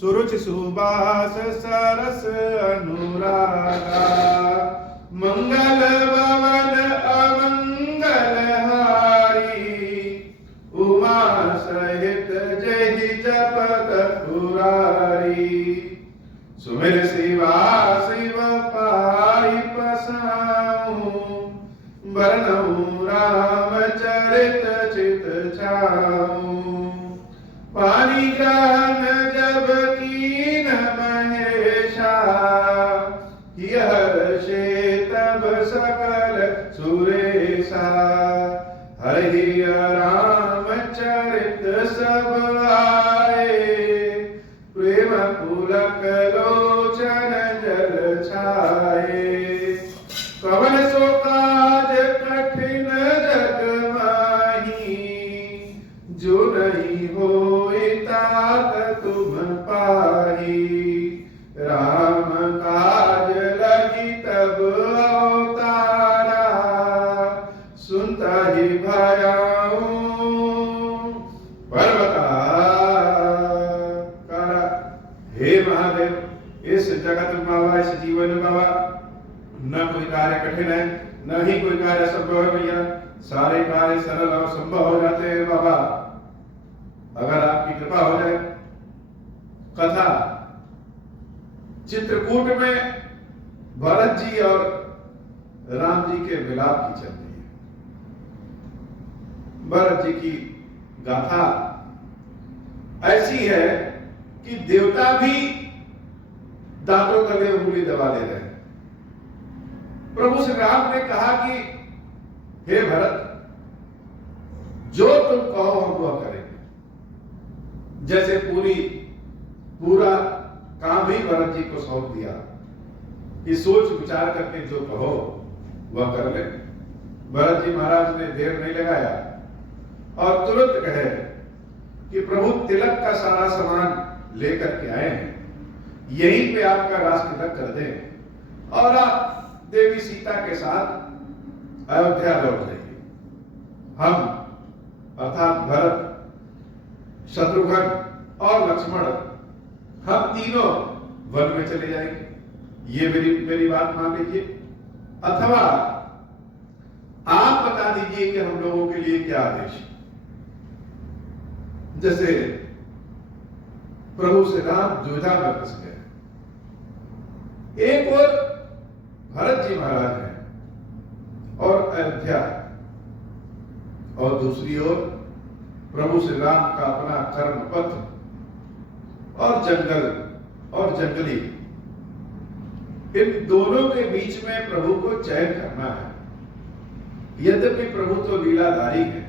सुरुचि सुबास सरस अनुरागा, मंगल भवन अमंगल हारी, उमा सहित जहि जपत पुरारी। सुमिर शिवा शिव पाई पसाऊं, बरनऊं रामचरित चित छाऊं। पानी ग्रहण जब कीन महेशा, हर्षे तब सकल सुरेशा। हरि रामचरित सब आए, प्रेम पुलक लोचन जल छाए। कवन सो काज कठिन जग माही, जो नहीं होई तात तुम पाही। राम काज लगी तब अवतारा, सुनता ही भयाऊं पर्वताकारा। हे महादेव, इस जगत में बाबा, इस जीवन में बाबा, न कोई कार्य कठिन है, न ही कोई कार्य संभव है भैया। सारे कार्य सरल और संभव हो जाते हैं बाबा, अगर आपकी कृपा हो जाए। कथा चित्रकूट में भरत जी और राम जी के विलाप की चल रही है। भरत जी की गाथा ऐसी है कि देवता भी दांतों तले उंगली दबा ले रहे हैं। प्रभु श्री राम ने कहा कि हे भरत, जो तुम कहो हम वह करेंगे। जैसे पूरा काम ही भरत जी को सौंप दिया कि सोच विचार करके जो कहो वह कर ले। भरत जी महाराज ने देर नहीं लगाया और तुरंत कहे कि प्रभु तिलक का सारा सामान लेकर के आए हैं, यहीं पे आपका रास तिलक कर दें और आप देवी सीता के साथ अयोध्या लौट जाइए। हम अर्थात भरत, शत्रुघ्न और लक्ष्मण, हम तीनों वन में चले जाएंगे। ये मेरी बात मान लीजिए, अथवा आप बता दीजिए कि हम लोगों के लिए क्या आदेश है। जैसे प्रभु श्री राम दुविधा में फंस गए। एक और भरत जी महाराज हैं और अयोध्या, और दूसरी ओर प्रभु श्री राम का अपना कर्म पथ और जंगल और जंगली। इन दोनों के बीच में प्रभु को चयन करना है। यद्यपि प्रभु तो लीलाधारी है,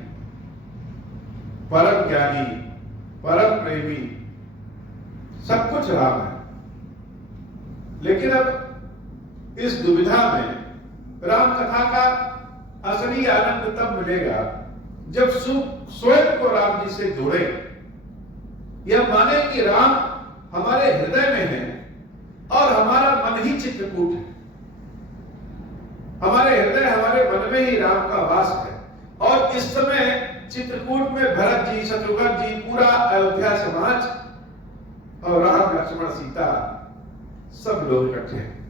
परम ज्ञानी, परम प्रेमी, सब कुछ राम है, लेकिन अब इस दुविधा में राम कथा का असली आनंद तब मिलेगा जब स्वयं को राम जी से जोड़े, यह माने कि राम हमारे हृदय में है और हमारा मन ही चित्रकूट है। हमारे हृदय, हमारे मन में ही राम का वास है। और इस समय चित्रकूट में भरत जी, शत्रुघ्न जी, पूरा अयोध्या समाज और राम, लक्ष्मण, सीता सब लोग इकट्ठे हैं।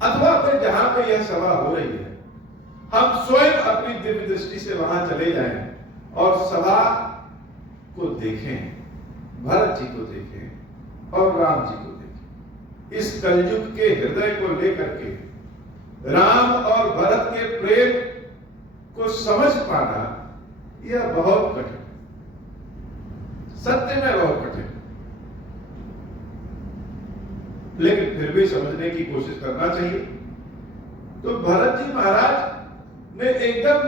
अथवा फिर जहां पे यह सभा हो रही है, हम स्वयं अपनी दिव्य दृष्टि से वहां चले जाएं और सभा को देखें, भरत जी को देखें और राम जी को देखें। इस कलयुग के हृदय को लेकर के राम और भरत के प्रेम को समझ पाना यह बहुत कठिन है, सत्य में बहुत कठिन है, लेकिन फिर भी समझने की कोशिश करना चाहिए। तो भरत जी महाराज ने एकदम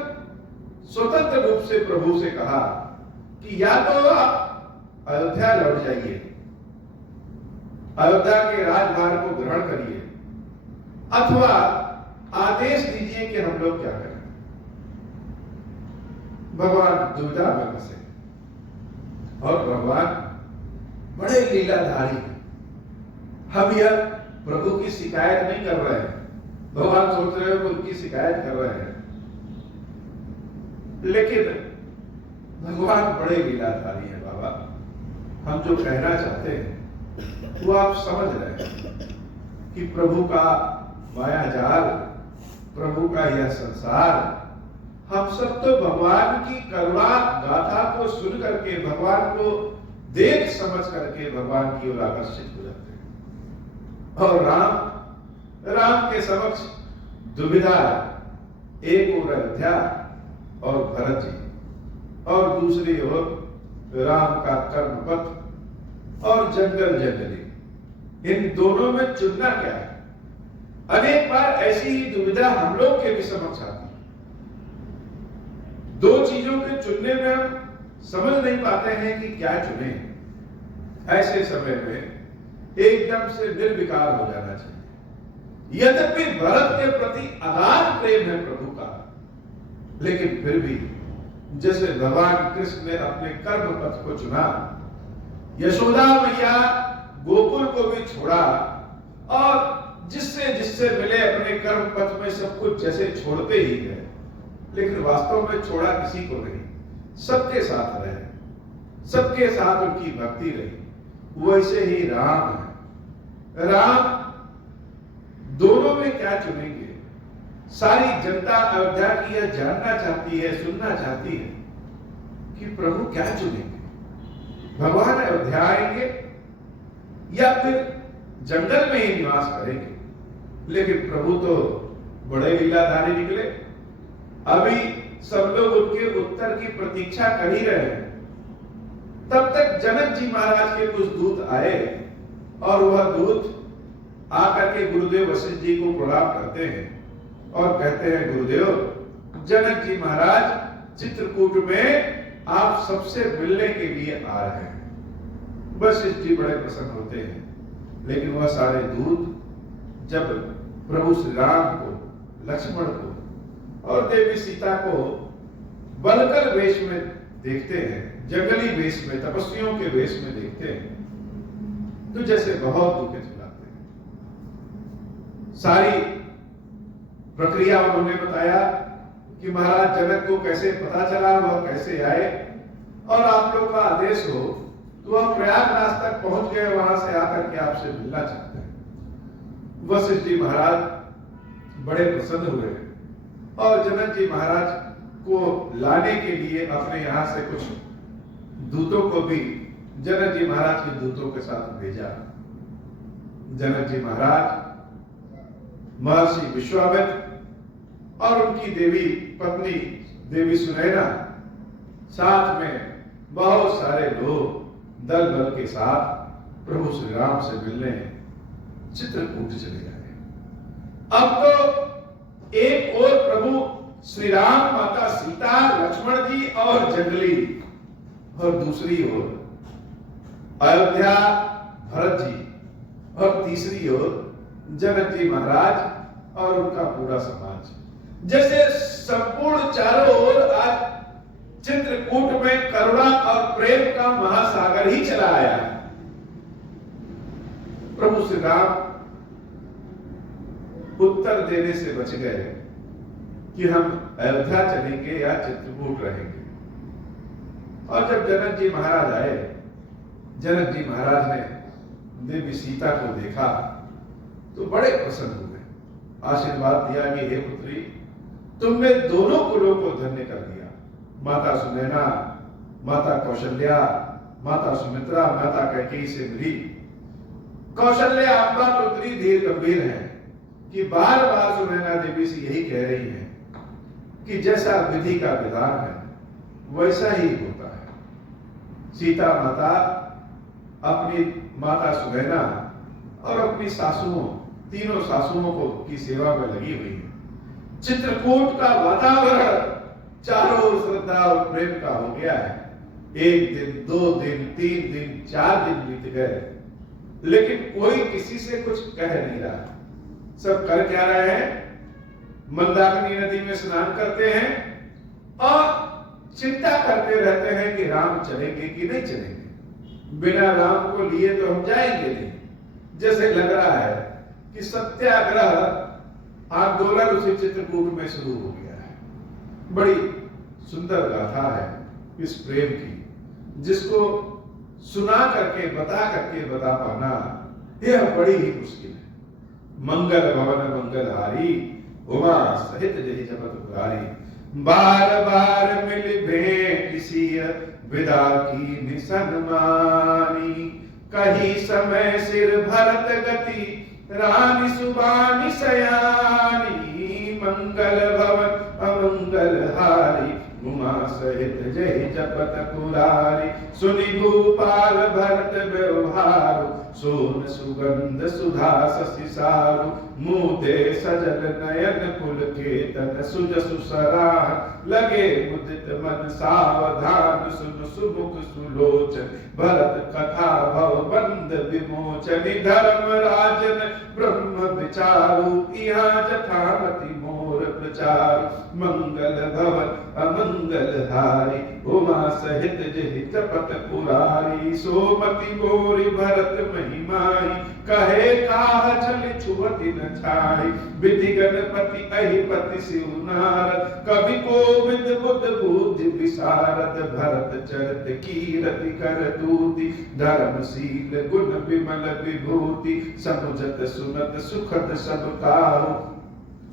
स्वतंत्र रूप से प्रभु से कहा कि या तो आप अयोध्या लौट जाइए, अयोध्या के राजभार को ग्रहण करिए, अथवा आदेश दीजिए कि हम लोग क्या करें। भगवान दुविधा में फंसे और भगवान बड़े लीलाधारी हैं। हम यह प्रभु की शिकायत नहीं कर रहे हैं, भगवान सोच रहे हो कि उनकी शिकायत कर रहे हैं, लेकिन भगवान बड़े लीलाधारी हैं। बाबा, हम जो कहना चाहते हैं वो आप समझ रहे हैं कि प्रभु का माया जाल, प्रभु का यह संसार, हम सब तो भगवान की करुणा गाथा को सुन करके, भगवान को देख समझ करके भगवान की ओर आकर्षित हो जाते हैं। और राम के समक्ष दुविधा, एक ओर अयोध्या और भरत जी, और दूसरी ओर राम का कर्म पथ और जंगल जंगली। इन दोनों में चुनना क्या है? अनेक बार ऐसी ही दुविधा हम लोग के भी समक्ष आती है। दो चीजों के चुनने में हम समझ नहीं पाते हैं कि क्या चुने। ऐसे समय में एकदम से निर्विकार हो जाना चाहिए। यद्यपि भरत के प्रति अगाध प्रेम है प्रभु का, लेकिन फिर भी जैसे भगवान कृष्ण ने अपने कर्म पथ को चुना, यशोदा मैया गोकुल को भी छोड़ा, और जिससे जिससे मिले अपने कर्म पथ में सब कुछ जैसे छोड़ते ही गए, लेकिन वास्तव में छोड़ा किसी को नहीं, सबके साथ रहे, सबके साथ उनकी भक्ति रही। वैसे ही राम है। राम दोनों में क्या चुनेंगे? सारी जनता अयोध्या की यह जानना चाहती है, सुनना चाहती है कि प्रभु क्या चुनेंगे। भगवान अयोध्या आएंगे या फिर जंगल में ही निवास करेंगे? लेकिन प्रभु तो बड़े लीलाधारी निकले। अभी सब लोग उनके उत्तर की प्रतीक्षा कर ही रहे हैं। तब तक जनक जी महाराज के कुछ दूत आए, और वह दूत आकर के गुरुदेव वशिष्ठ जी को प्रणाम करते हैं और कहते हैं, गुरुदेव, जनक जी महाराज चित्रकूट में आप सबसे मिलने के लिए आ रहे हैं। वशिष्ठ जी बड़े प्रसन्न होते हैं। लेकिन वह सारे दूत जब प्रभु श्री राम को, लक्ष्मण को और देवी सीता को बलकर वेश में देखते हैं, जंगली वेश में, तपस्वियों के वेश में देखते हैं, तो जैसे बहुत दुखित हो जाते हैं। सारी प्रक्रिया उन्होंने बताया कि महाराज जनक को कैसे पता चला, वह कैसे आए, और आप लोग का आदेश हो तो वह प्रयागराज तक पहुंच गए, वहां से आकर के आपसे मिलना चाहते हैं। वशिष्ठ जी महाराज बड़े प्रसन्न हुए और जनक जी महाराज को लाने के लिए अपने यहां से कुछ दूतों को भी जनक जी महाराज के दूतों के साथ भेजा। जनक जी महाराज महर्षि विश्वामित्र और उनकी देवी पत्नी देवी सुनैना, साथ में बहुत सारे लोग दल बल के साथ प्रभु श्री राम से मिलने चित्रकूट चले गए। अब तो एक और प्रभु श्री राम, माता सीता, लक्ष्मण जी और जंगली, और दूसरी ओर अयोध्या, भरत जी, और तीसरी ओर जनक जी महाराज और उनका पूरा समाज। जैसे संपूर्ण चारों ओर आज चित्रकूट में करुणा और प्रेम का महासागर ही चला आया। प्रभु श्री राम उत्तर देने से बच गए कि हम अयोध्या चलेंगे या चित्रकूट रहेंगे। और जब जनक जी महाराज आए, जनक जी महाराज ने देवी सीता को देखा तो बड़े प्रसन्न हुए, आशीर्वाद दिया कि हे पुत्री, तुमने दोनों कुलों को धन्य कर दिया। माता सुनैना, माता कौशल्या, माता सुमित्रा, माता कैकेयी से मिली। कौशल्या अम्बा पुत्री धीर गंभीर है कि बार बार सुनैना देवी से यही कह रही है कि जैसा विधि का विधान है वैसा ही होता है। सीता माता अपनी माता सुनैना और अपनी सासुओं, तीनों सासुओं को की सेवा में लगी हुई है। चित्रकूट का वातावरण चारों ओर श्रद्धा और प्रेम का हो गया है। एक दिन, 2 दिन, 3 दिन, 4 दिन बीत गए, लेकिन कोई किसी से कुछ कह नहीं रहा। सब कर क्या रहे हैं? मंदाकिनी नदी में स्नान करते हैं और चिंता करते रहते हैं कि राम चलेंगे कि नहीं चलेंगे। बिना राम को लिए तो हम जाएंगे नहीं। जैसे लग रहा है कि सत्याग्रह आंदोलन उसी चित्रकूट में शुरू हो गया है। बड़ी सुंदर गाथा है इस प्रेम की, जिसको सुना करके बता पाना यह बड़ी ही मुश्किल है। मंगल भवन मंगलहारी उमा सहित जहि जपत पुरारी। बार बार मिल भेंट सिय विदा की निसन्मानी। कही समय सिर भरत गति रानी सुबानी सयानी। मंगल भवन अमंगल हारी उमा सहित जय जपत पुरारी। सुनि भूपाल भरत व्यवहारु सोन सुगंध सुधा शशि सारु। मुदे सजल नयन पुलकेतन सुजसु सराहन। लगे मुदित मन सावधान सुन सुमुख सुलोचन। भरत कथा भव बंद विमोचन। धर्म राजन ब्रह्म विचारु यहाँ जथामति मोर प्रचारु। मंगल भवन अमंगल हारी उमा सहित जहि जपत पुरारी। सोमति मोरि भरत महिमाई कहे काह छल छुअति न छाई। विधि गणपति अहिपति शिव नारद कवि कोविद बुद्ध बुद्धि विशारद। भरत चरित कीरति कर दूति धर्मशील गुण विमल विभूति। समुझत सुनत सुखद सब काहु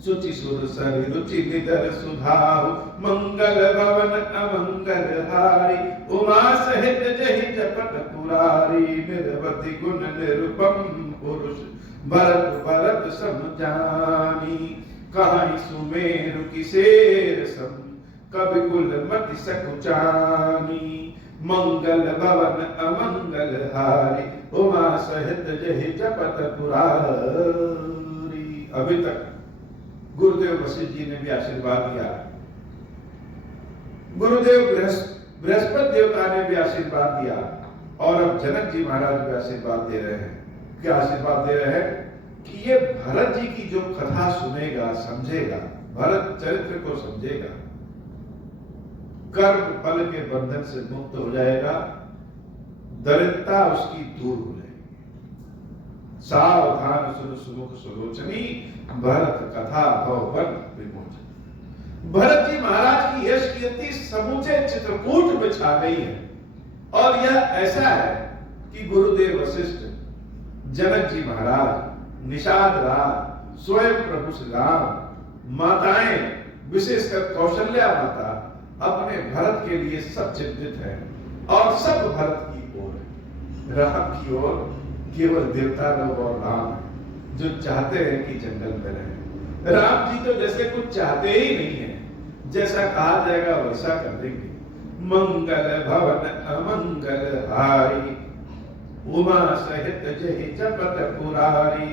सुचि सुर सरि रुचि निधर सुधाहु। मंगल भवन अमंगल हारी उमा सहित जहि जपत पुरारी। निरवधि गुण निरुपम पुरुष भरत भरत सम जानी। कहाई सुमेरु की शेर सम कवि कुल मति सकुचानी। मंगल भवन अमंगल हारी उमा सहित जहि जपत पुरारी। अभी तक गुरुदेव वशिष्ठ जी ने भी आशीर्वाद दिया, गुरुदेव बृहस्पति देवता ने भी आशीर्वाद दिया और अब जनक जी महाराज भी आशीर्वाद दे रहे हैं। क्या आशीर्वाद दे रहे हैं कि ये भरत जी की जो कथा सुनेगा समझेगा, भरत चरित्र को समझेगा, कर्म फल के बंधन से मुक्त हो जाएगा, दरिद्रता उसकी दूर हो जाएगी। सावधान सुन सुमुख सुलोचनी भरत कथा भवन विमोचन। भरत जी महाराज की यश कीर्ति समूचे चित्रकूट में छा गई है और यह ऐसा है कि गुरुदेव वशिष्ठ, जनक जी महाराज, निषाद राज, स्वयं प्रभु श्री राम, माताएं विशेषकर कौशल्या माता अपने भरत के लिए सब चिंतित है और सब भरत की ओर है। राम की ओर केवल देवता लोग और राम है जो चाहते हैं कि जंगल में रहे। राम जी तो जैसे कुछ चाहते ही नहीं है, जैसा कहा जाएगा वैसा कर देंगे। मंगल भवन अमंगल हारी उमा सहित जहि जपत पुरारी।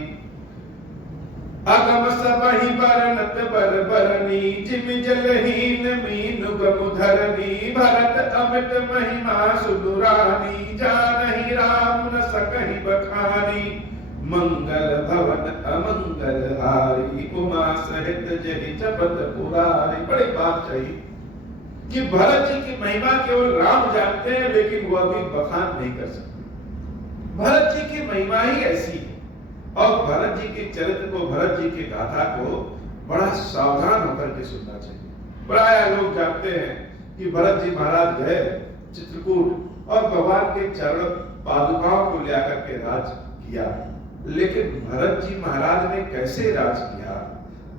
अगम सबहि बरनत बर बरनी जिमि जलहीन मीनु गमुधरनी। भरत अमित महिमा सुदुरानी जानहि राम न सकहि बखानी। मंगल भवन अमंगल हारी उमा सहित जहि जपत पुरारी। बड़ी बात चाहिए कि भरत जी की महिमा केवल राम जानते हैं लेकिन वह भी बखान नहीं कर सकते। भरत जी की महिमा ही ऐसी है और भरत जी के चरित्र को, भरत जी की गाथा को बड़ा सावधान होकर के सुनना चाहिए। प्राय लोग जानते हैं कि भरत जी महाराज गए चित्रकूट और भगवान के चरण पादुकाओं को ले आकर के राज किया, लेकिन भरत जी महाराज ने कैसे राज किया,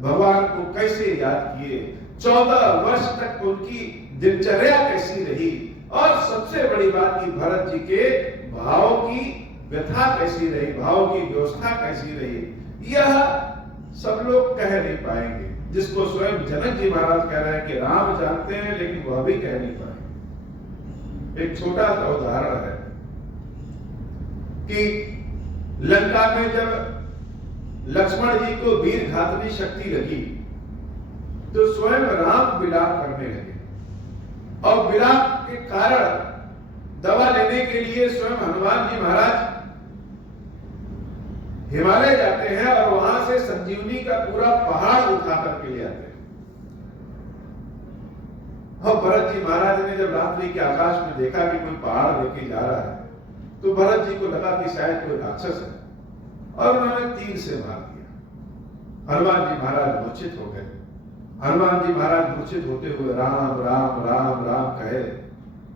भगवान को कैसे याद किए, 14 वर्ष तक उनकी दिनचर्या कैसी रही और सबसे बड़ी बात की भरत जी के भाव की व्यथा कैसी रही, भाव की व्यवस्था कैसी रही, यह सब लोग कह नहीं पाएंगे। जिसको स्वयं जनक जी महाराज कह रहे हैं कि राम जानते हैं लेकिन वह भी कह नहीं पाएंगे। एक छोटा सा उदाहरण है कि लंका में जब लक्ष्मण जी को वीर घातनी शक्ति लगी तो स्वयं राम विलाप करने लगे और विलाप के कारण दवा लेने के लिए स्वयं हनुमान जी महाराज हिमालय जाते हैं और वहां से संजीवनी का पूरा पहाड़ उठा करके ले आते हैं। और भरत जी महाराज ने जब रात्रि के आकाश में देखा कि कोई पहाड़ लेके जा रहा है तो भरत जी को लगा कि शायद कोई राक्षस है और उन्होंने तीर से मार दिया। हनुमान जी महाराज मूर्छित हो गए। हनुमान जी महाराज मूर्छित होते हुए राम राम राम राम कहे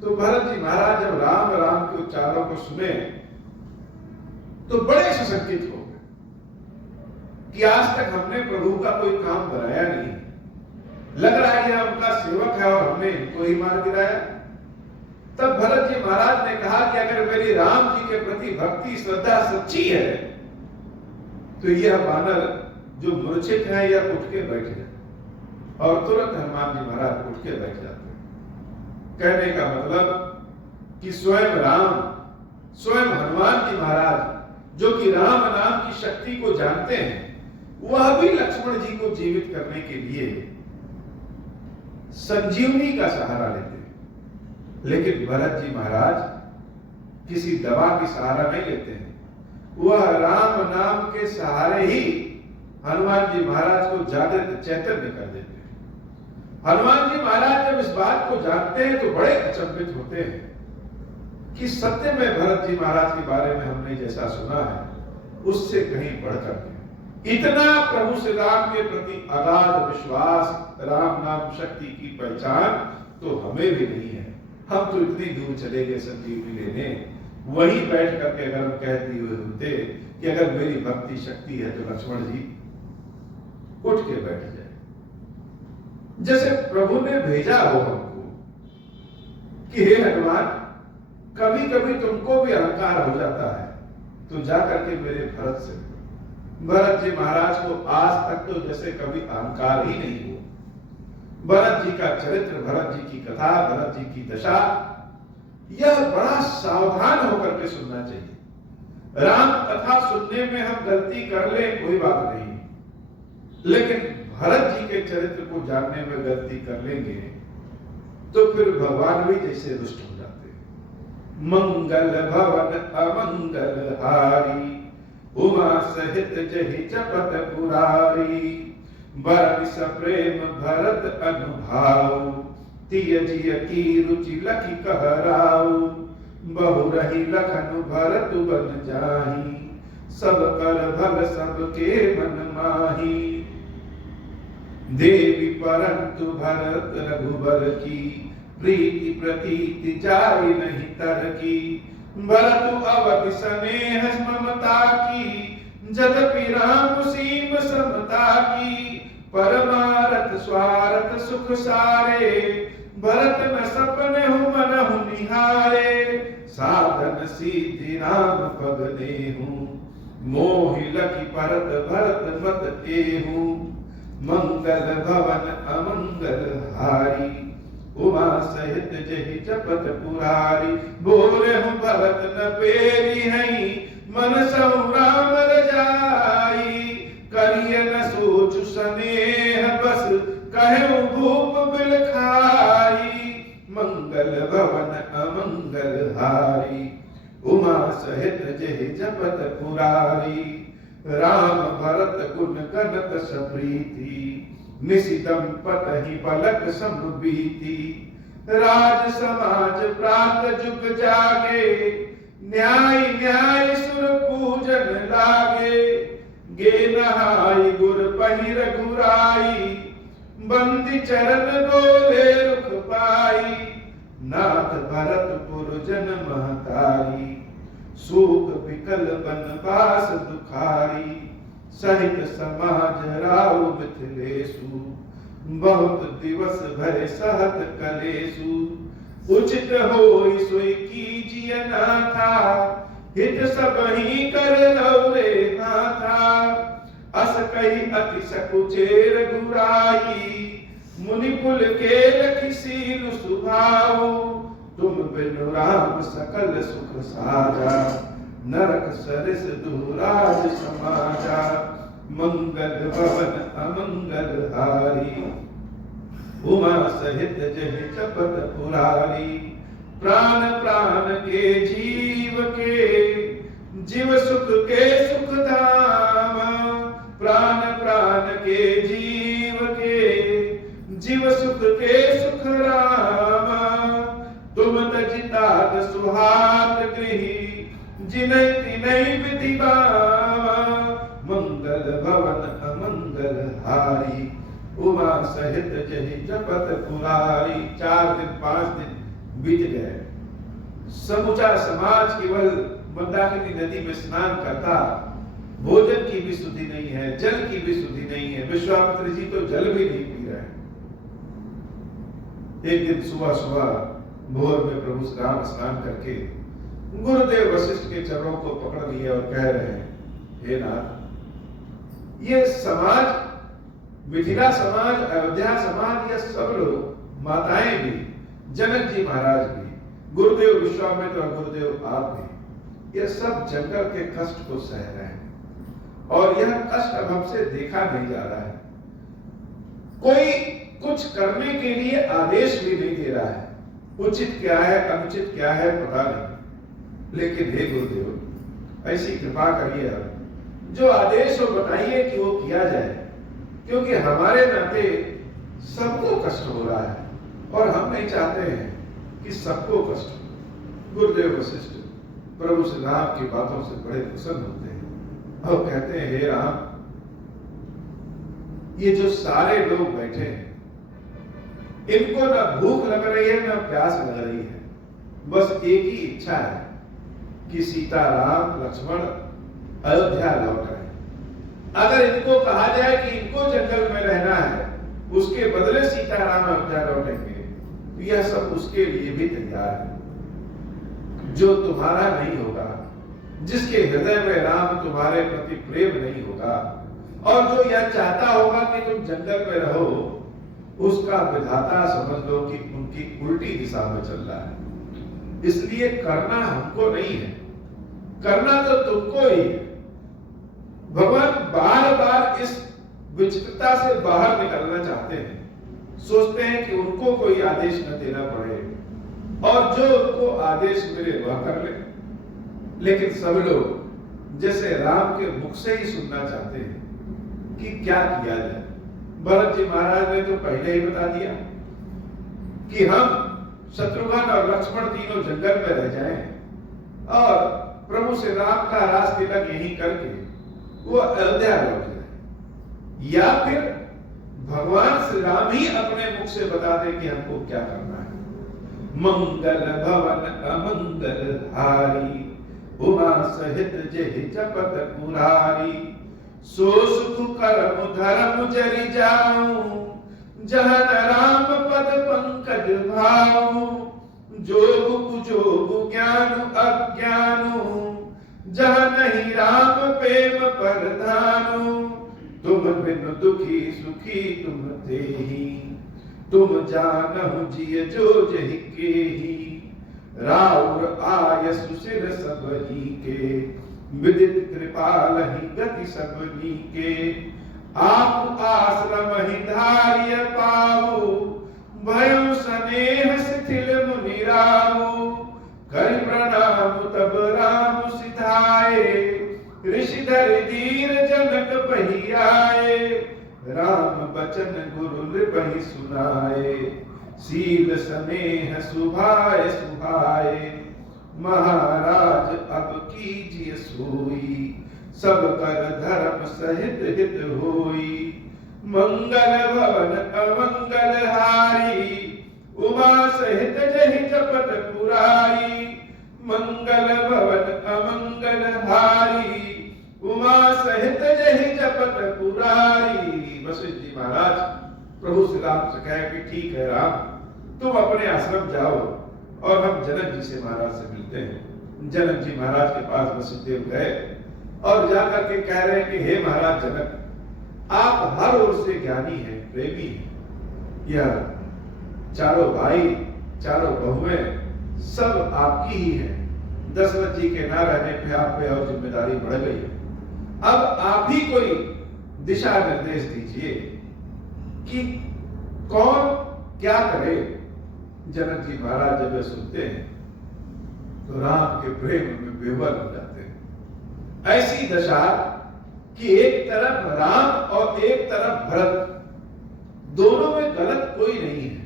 तो भरत जी महाराज जब राम राम के उच्चारों को सुने तो बड़े सशंकित हो गए कि आज तक हमने प्रभु का कोई काम कराया नहीं, लग रहा है यह उनका सेवक है और हमने इनको ही मार गिराया। तब भरत जी महाराज ने कहा कि अगर मेरी राम जी के प्रति भक्ति श्रद्धा सच्ची है तो यह वानर जो मूर्छित है यह उठ के बैठ जाए। और तुरंत हनुमान जी महाराज उठ के बैठ जाते। कहने का मतलब कि स्वयं राम, स्वयं हनुमान जी महाराज जो कि राम नाम की शक्ति को जानते हैं, वह भी लक्ष्मण जी को जीवित करने के लिए संजीवनी का सहारा लेते हैं। लेकिन भरत जी महाराज किसी दवा की सहारा नहीं लेते हैं, वह राम नाम के सहारे ही हनुमान जी महाराज को जागृत चैतन्य कर देते हैं। हनुमान जी महाराज जब इस बात को जानते हैं तो बड़े अचंभित होते हैं कि सत्य में भरत जी महाराज के बारे में हमने जैसा सुना है उससे कहीं बढ़कर के इतना प्रभु श्री राम के प्रति अगाध विश्वास, राम नाम शक्ति की पहचान तो हमें भी नहीं है। हम तो इतनी दूर चले गए संजीवनी लेने, वहीं बैठ करके अगर हम कहते हुए होते कि अगर मेरी भक्ति शक्ति है तो लक्ष्मण जी उठ के बैठ जाए। जैसे प्रभु ने भेजा हो हमको कि हे हनुमान, कभी कभी तुमको भी अहंकार हो जाता है तो जाकर के मेरे भरत से। भरत जी महाराज को आज तक तो जैसे कभी अहंकार ही नहीं हुआ। भरत जी का चरित्र, भरत जी की कथा, भरत जी की दशा, यह बड़ा सावधान होकर के सुनना चाहिए। राम कथा सुनने में हम गलती कर ले कोई बात नहीं, लेकिन भरत जी के चरित्र को जानने में गलती कर लेंगे तो फिर भगवान भी जैसे रुष्ट हो जाते हैं। मंगल भवन अमंगल हारी, उमा सहित जहि चपत पुरारी, बरनि सप्रेम भरत अनुभाव, तिय जिय की रुचि लखि कहराऊ, बहु रही लखन भरत बन जाही, सब कर भल सबके मन माही। देवी परंतु भरत रघुबर की, प्रीति प्रतीति जाय नहीं तर की, भरतु अवधि स्नेह ममता की, जदपि राम सीम समता की, परमारथ स्वार्थ सुख सारे, भरत न सपने हूँ मन हूँ निहारे, साधन सिद्धि राम पग देहूं, मोहि लखि परत भरत मत एहूं, मंगल भवन अमंगल हारी, उमा सहित जहि चपत पुरारी, बोले हूँ भरत न पेरी हई, मन सौ राम रजाई, करिय न सोच स्नेह बस, कहे भूप बिल खाई, मंगल भवन अमंगल हारी, उमा सहित जहि चपत पुरारी, राम भरत गुण गणत सप्रीति, निशि दंपत ही पलक संबीति, राज समाज प्रात जुग जागे, न्याय न्याय सुर पूजन लागे, गे नहाई गुर पहिर घुराई, बंदी चरण बोले रुख पाई, नाथ भरतपुर जन महतारी, सूख विकल बनवास दुखारी, सहित समाज राव मिथिलेशु, बहुत दिवस भय सहत कलेशु, उचित होई सोई कीजिए नाथा, हित सब ही कर लौरे नाथा, अस कही अति सकुचेर गुराई, मुनि कुल के लखि सील सुभाऊ, तुम बिनु राम सकल सुख साजा, नरक सरिस दुराज समाजा, मंगल भवन अमंगल हारी, उमा सहित जहि चपत पुरारी, प्राण प्राण के जीव के, जीव सुख के सुख धाम, प्राण प्राण के जीव के, जीव सुख के सुख राम, तुम तजितात सुहात गृही, जिनै तिनै विधि बावा, मंगल भवन अमंगल हारी, उमा सहित जहि जपत पुरारी। 4 दिन 5 दिन बीत गए। समूचा समाज केवल मंदाकिनी नदी में स्नान करता, भोजन की भी शुद्धि नहीं है, जल की भी शुद्धि नहीं है। विश्वामित्र जी तो जल भी नहीं पी रहे। एक दिन सुबह सुबह भोर में प्रभु श्री राम स्नान करके गुरुदेव वशिष्ठ के चरणों को पकड़ लिए और कह रहे हैं, हे नाथ, ये समाज, मिथिला समाज, अयोध्या समाज, ये सब लोग, माताएं भी, जनक जी महाराज भी, गुरुदेव विश्वामित्र और गुरुदेव आप भी, ये सब जंगल के कष्ट को सह रहे हैं और यह कष्ट अब हमसे देखा नहीं जा रहा है। कोई कुछ करने के लिए आदेश भी नहीं दे रहा है। उचित क्या है, अनुचित क्या है, पता नहीं। लेकिन हे गुरुदेव, ऐसी कृपा करिए, जो आदेश हो बताइए कि वो किया जाए, क्योंकि हमारे नाते सबको कष्ट हो रहा है और हम नहीं चाहते हैं कि सबको कष्ट हो। गुरुदेव वशिष्ठ प्रभु श्री राम की बातों से बड़े प्रसन्न होते हैं और कहते हैं, हे राम, ये जो सारे लोग बैठे हैं, इनको ना भूख लग रही है ना प्यास लग रही है, बस एक ही इच्छा है कि सीता, राम, लक्ष्मण अयोध्या लौट आए। अगर इनको कहा जाए कि इनको जंगल में रहना है, उसके बदले सीता, राम अयोध्या लौटेंगे, तो यह सब उसके लिए भी तैयार है। जो तुम्हारा नहीं होगा, जिसके हृदय में राम तुम्हारे प्रति प्रेम नहीं होगा और जो यह चाहता होगा कि तुम जंगल में रहो, उसका विधाता समझ लो कि उनकी उल्टी दिशा में चल रहा है। इसलिए करना हमको नहीं है, करना तो तुमको ही है। भगवान बार बार इस विचित्रता से बाहर निकलना चाहते हैं। सोचते हैं कि उनको कोई आदेश न देना पड़े और जो उनको आदेश मिले वह कर ले। लेकिन सब लोग जैसे राम के मुख से ही सुनना चाहते हैं कि क्या किया जाए। भरत जी महाराज ने तो पहले ही बता दिया कि हम शत्रुघ्न और लक्ष्मण तीनों जंगल में रह जाएं और प्रभु श्री राम का राज तिलक यहीं करके वो अयोध्या लौट जाए, या फिर भगवान श्री राम ही अपने मुख से बता दे कि हमको क्या करना है। मंगल भवन अमंगल हारी, उमा सहित जेहि जपत पुरारी, सो सुख कर्म धर्म जरि जाऊं, जहन राम पद पंकज भाऊं, जोग कुजोग ज्ञान अज्ञानु, जहाँ नहीं राम प्रेम परधानु, तुम बिन दुखी सुखी तुम तेहि, तुम जानहु जिय जो जहि केहि, राउर आय सुसिर सबही के, विदित कृपाल ही गति सबनी के, आप आश्रम ही धार्य पाऊ, भयो स्नेह शिथिल मुनि राऊ, कर प्रणाम तब राम सिधाए, ऋषिधर धीर जनक पही आए, राम बचन गुरु नृपहि सुनाए, सील स्नेह सुभाए सुहाए, महाराज अब कीजिए सोई, सब कर धर्म सहित हित होई, मंगल भवन अमंगल हारी, उमा सहित जहि जपत पुरारी, मंगल भवन अमंगल हारी, उमा सहित जहि जपत पुरारी। वशिष्ठ जी महाराज प्रभु श्री राम से कहे कि ठीक है राम, तुम अपने आश्रम जाओ और हम जनक जी से महाराज से मिलते हैं। जनक जी महाराज के पास वशिष्ठ देव गए और जाकर के कह रहे हैं कि हे महाराज जनक, आप हर ओर से ज्ञानी हैं, प्रेमी हैं, यह चारों भाई, चारों बहुएं सब आपकी ही हैं। दशरथ जी के ना रहने पे आप पे और जिम्मेदारी बढ़ गई है। अब आप ही कोई दिशा निर्देश दीजिए कि कौन क्या करे। जनक जी महाराज जब सुनते हैं तो राम के प्रेम में बेवल हो जाते हैं। ऐसी दशा कि एक तरफ राम और एक तरफ भरत, दोनों में गलत कोई नहीं है।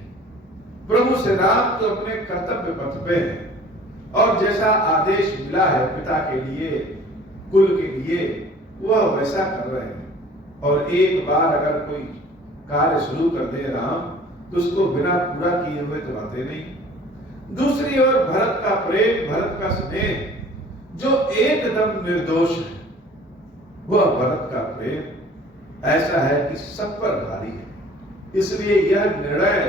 प्रभु श्री राम तो अपने कर्तव्य पथ पे हैं और जैसा आदेश मिला है पिता के लिए, कुल के लिए, वह वैसा कर रहे हैं। और एक बार अगर कोई कार्य शुरू कर दे राम, तो उसको बिना पूरा किए हुए तो आते नहीं। दूसरी ओर भरत का प्रेम, भरत का स्नेह जो एकदम निर्दोष है, वह भरत का प्रेम ऐसा है कि सब पर भारी है। इसलिए यह निर्णय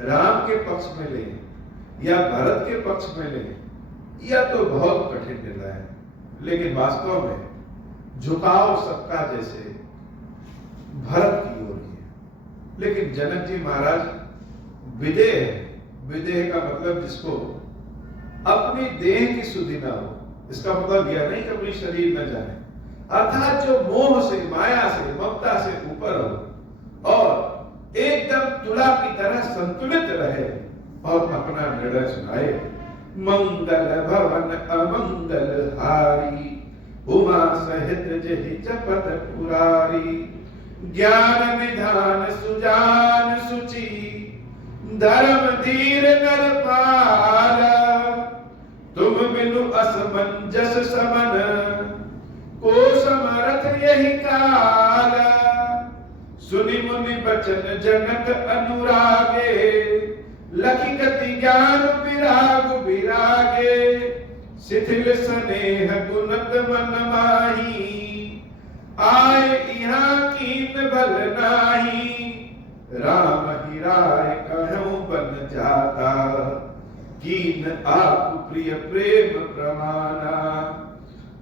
राम के पक्ष में ले या भरत के पक्ष में ले, यह तो बहुत कठिन निर्णय है, लेकिन वास्तव में झुकाव सबका जैसे भरत की ओर ही है। लेकिन जनक जी महाराज विदेह है। विदेह का मतलब जिसको अपनी देह की सुधि ना हो, इसका मतलब यह नहीं कि अपनी शरीर न जाने, अर्थात जो मोह से, माया से, ममता से ऊपर हो और एकदम तुला की तरह संतुलित रहे और अपना निर्णय सुनाए। मंगल भवन अमंगल हारी, उमा सहित जहि जपत पुरारी। ज्ञान निधान सुजान सुचि, धर्म धीर नरपाल। तुम बिनु असमंजस समन, को समरथ यही काल। सुनि मुनि बचन जनक अनुरागे, लखि गति ज्ञान विराग विरागे। शिथिल स्नेह गुणत मन माही, आए इहाँ कीन बल नाही। राम ही राय कहूं बन जाता, कीन आप प्रिय प्रेम प्रमाना।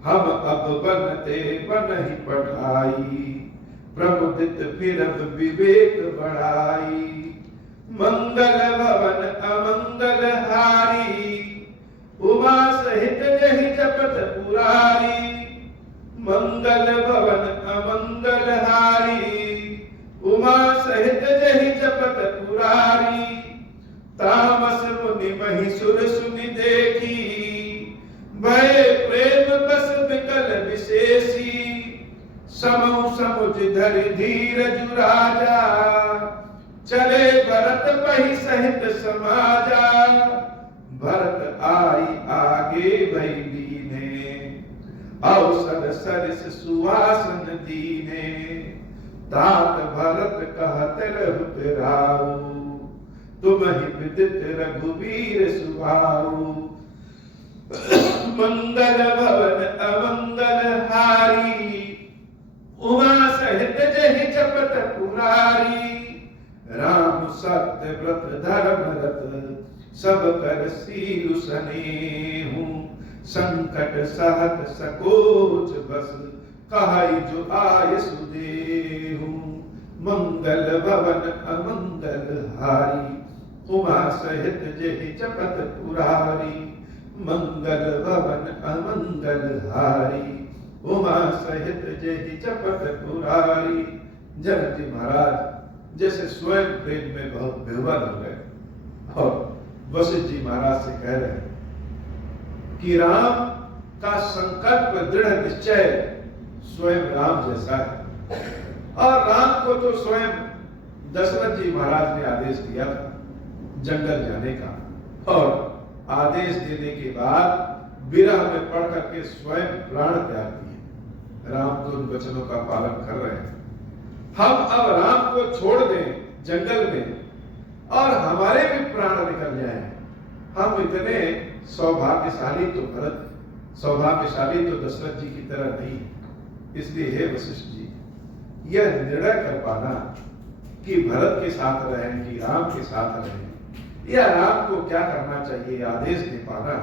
हम अब बनते बन ही पढ़ाई, प्रमुदित फिरब विवेक बढ़ाई। मंगल भवन अमंगल हारी, उमा सहित जहि जपत पुरारी। मंगल भवन अमंगल हारी, उमा सहित जहि जपत पुरारी। तामस मुनि महिषुर सुनि देखी, भय प्रेम बस विकल विशेषी। समौ समुझ धरि धीरज राजा, चले भरत पहि सहित समाजा। भरत आई आगे भई लीने, अवसर सरिस सुवासन दीने। तात भरत कहत रहुत राऊ, तुम ही विदित रघुवीर सुभाऊ। मंगल भवन अमंगल हारी, उमा सहित जहि जपत पुरारी। राम सत्य व्रत धर्म रत, सब कर सीलु सनेहु। संकट सहत सकोच बस, कहाई जो आय सुदेहु। मंगल भवन अमंगल हारी, उमा सहित जहि जपत पुरारी। मंगल भवन अमंगल हारी, उमा सहित जहि जपत पुरारी। जनक जी महाराज जैसे स्वयं प्रेम में बहुत विह्वल हो गए और वशिष्ठ जी महाराज से कह रहे हैं कि राम का संकल्प दृढ़ निश्चय स्वयं राम जैसा है। और राम को तो स्वयं दशरथ जी महाराज ने आदेश दिया था जंगल जाने का, और आदेश देने के बाद विरह में पड़ करके स्वयं प्राण त्याग दिए। राम तो उन वचनों का पालन कर रहे हैं। हम अब राम को छोड़ दें जंगल में और हमारे भी प्राण निकल जाएं, हम इतने सौभाग्यशाली तो भरत, सौभाग्यशाली तो दशरथ जी की तरह नहीं। इसलिए हे वशिष्ठ जी, यह निर्णय कर पाना कि भरत के साथ रहें कि राम के साथ रहें, या राम को क्या करना चाहिए आदेश दे पाना,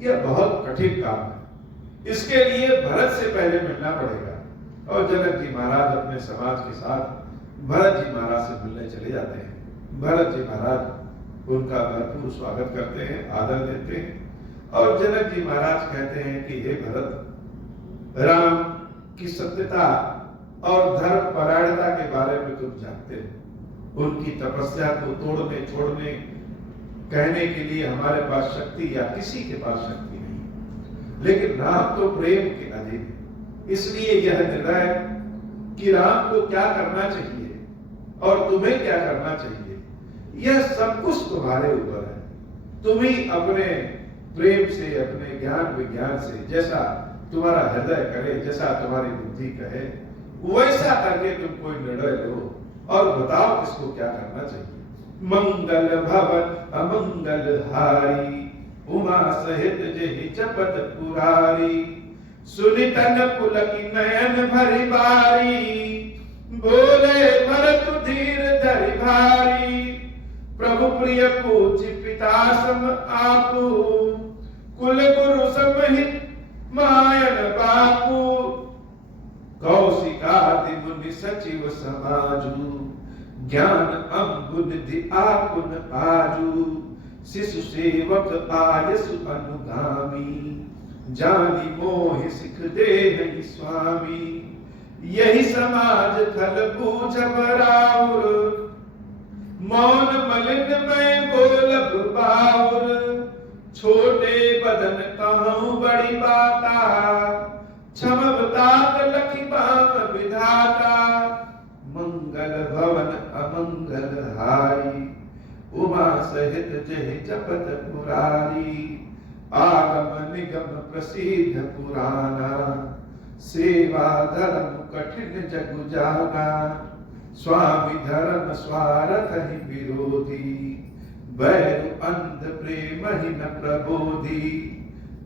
यह बहुत कठिन काम है। इसके लिए भरत से पहले मिलना पड़ेगा। और जनक जी महाराज अपने समाज के साथ भरत जी महाराज से मिलने चले जाते हैं। भरत जी महाराज उनका भरपूर स्वागत करते हैं, आदर देते हैं। और जनक जी महाराज कहते हैं कि हे भरत, राम की सत्यता और धर्म परायणता के बारे में तुम जानते हो। उनकी तपस्या को तोड़ने छोड़ने कहने के लिए हमारे पास शक्ति या किसी के पास शक्ति नहीं, लेकिन राम तो प्रेम के अधीन है। इसलिए यह निर्णय कि राम को क्या करना चाहिए और तुम्हें क्या करना चाहिए, यह सब कुछ तुम्हारे ऊपर है। तुम ही अपने प्रेम से, अपने ज्ञान विज्ञान से, जैसा तुम्हारा हृदय करे, जैसा तुम्हारी बुद्धि कहे, वैसा करके तुम कोई निर्णय लो और बताओ किसको क्या करना चाहिए। मंगल भवन अमंगल हारी, उमा सहित जेहि जपत पुरारी। सुनितन पुलकी नयन भरि बारी, बोले भरत धीर धरि भारी। प्रभु प्रिय पूज्य पिता सम आपू, कुल गुरु समहित मायन बापू। कौशिकादि मुनि सचिव समाजू, ज्ञान अम्बु निधि आपुन आजू। शिशु सेवक आयसु अनुगामी, जानी मोहि सिख देहि स्वामी। यही समाज थल बूझब राउर, मौन मलिन में बोलब बाउर। छोटे बदन कहूँ बड़ी बाता, क्षमब तात लखी बाम विधाता। मंगल भवन अमंगल हारी, उमा सहित जेहि जपत पुरारी। आगम निगम प्रसिद्ध पुराना, सेवा धर्म कठिन जगु जाना। स्वामी धर्म स्वार्थ ही विरोधी, बैरु अंध प्रेम ही न प्रबोधी।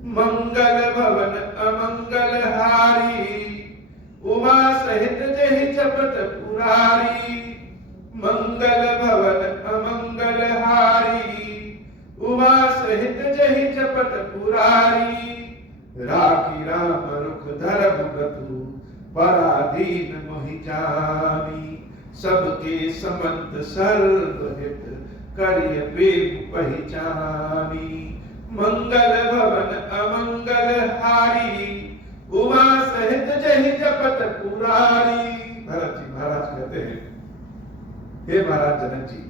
मंगल भवन अमंगल हारी, उमा सहित जेहि जपत पुरारी। मंगल भवन अमंगल हारी, उमा सहित जेहि जपत पुरारी। राखी राम रुख धरम गतु, पराधीन मोहि जानी। सबके समंत सर्वहित, करिय प्रेम पहचानी। मंगल भवन अमंगल हारी, उमा सहित जेहि जपत पुरारी। भरत जी महाराज कहते हैं, हे महाराज जनक जी,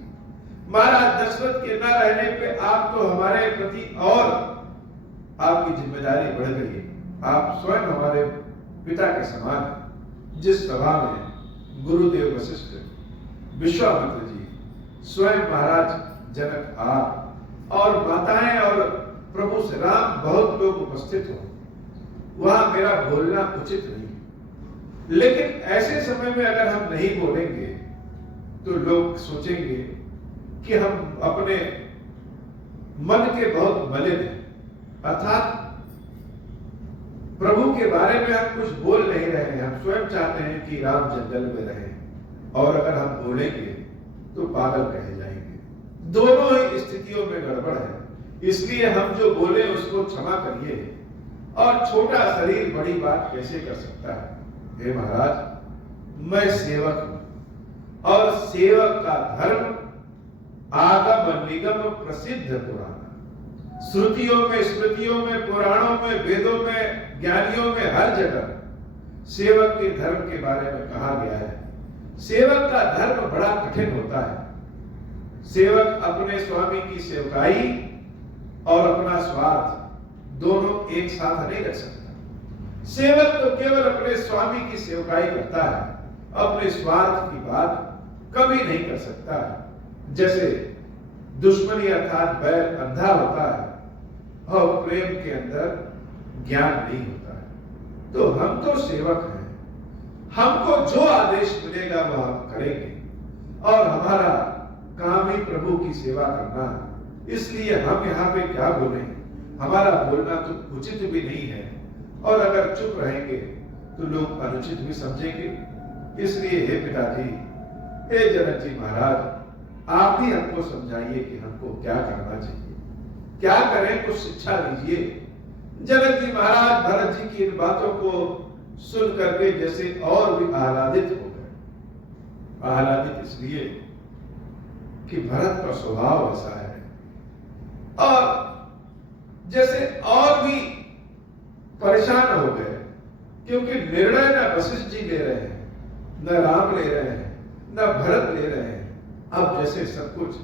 महाराज दशरथ के न रहने पे आप तो हमारे प्रति और आपकी जिम्मेदारी बढ़ गई है। आप स्वयं हमारे पिता के समान हैं। जिस सभा में गुरुदेव वशिष्ठ, विश्वामित्र जी, स्वयं महाराज जनक आप और माताएं और प्रभु श्री राम बहुत लोग उपस्थित हो, वहां मेरा बोलना उचित नहीं। लेकिन ऐसे समय में अगर हम नहीं बोलेंगे तो लोग सोचेंगे कि हम अपने मन के बहुत मलिन हैं, अर्थात प्रभु के बारे में हम कुछ बोल नहीं रहे हैं। हम स्वयं चाहते हैं कि राम जंगल में रहे, और अगर हम बोलेंगे तो पागल कहे जाएंगे। दोनों ही स्थितियों में गड़बड़ है। इसलिए हम जो बोले उसको क्षमा करिए। और छोटा शरीर बड़ी बात कैसे कर सकता है? हे महाराज, मैं सेवक हूं, और सेवक का धर्म आगम निगम प्रसिद्ध पुराना। श्रुतियों में, स्मृतियों में, पुराणों में, वेदों में, ज्ञानियों में, हर जगह सेवक के धर्म के बारे में कहा गया है। सेवक का धर्म बड़ा कठिन होता है। सेवक अपने स्वामी की सेवकाई और अपना स्वार्थ दोनों एक साथ नहीं रख सकता। सेवक तो केवल अपने स्वामी की सेवकाई करता है, अपने स्वार्थ की बात कभी नहीं कर सकता है। जैसे दुश्मनी अर्थात बैर अंधा होता है और प्रेम के अंदर ज्ञान नहीं होता है। तो हम तो सेवक हैं, हमको जो आदेश मिलेगा वह हम करेंगे, और हमारा काम ही प्रभु की सेवा करना है। इसलिए हम यहाँ पे क्या बोलें, हमारा बोलना तो उचित भी नहीं है, और अगर चुप रहेंगे तो लोग अनुचित भी समझेंगे। इसलिए हे पिताजी, हे जनक जी महाराज, आप ही हमको समझाइए कि हमको क्या करना चाहिए, क्या करें, कुछ शिक्षा दीजिए। जनक जी महाराज भरत जी की इन बातों को सुन करके जैसे और भी आह्लादित हो गए। आह्लादित इसलिए कि भरत का स्वभाव ऐसा है, और जैसे और भी परेशान हो गए, क्योंकि निर्णय न वशिष्ठ जी ले रहे हैं, न राम ले रहे हैं, न भरत ले रहे हैं। अब जैसे सब कुछ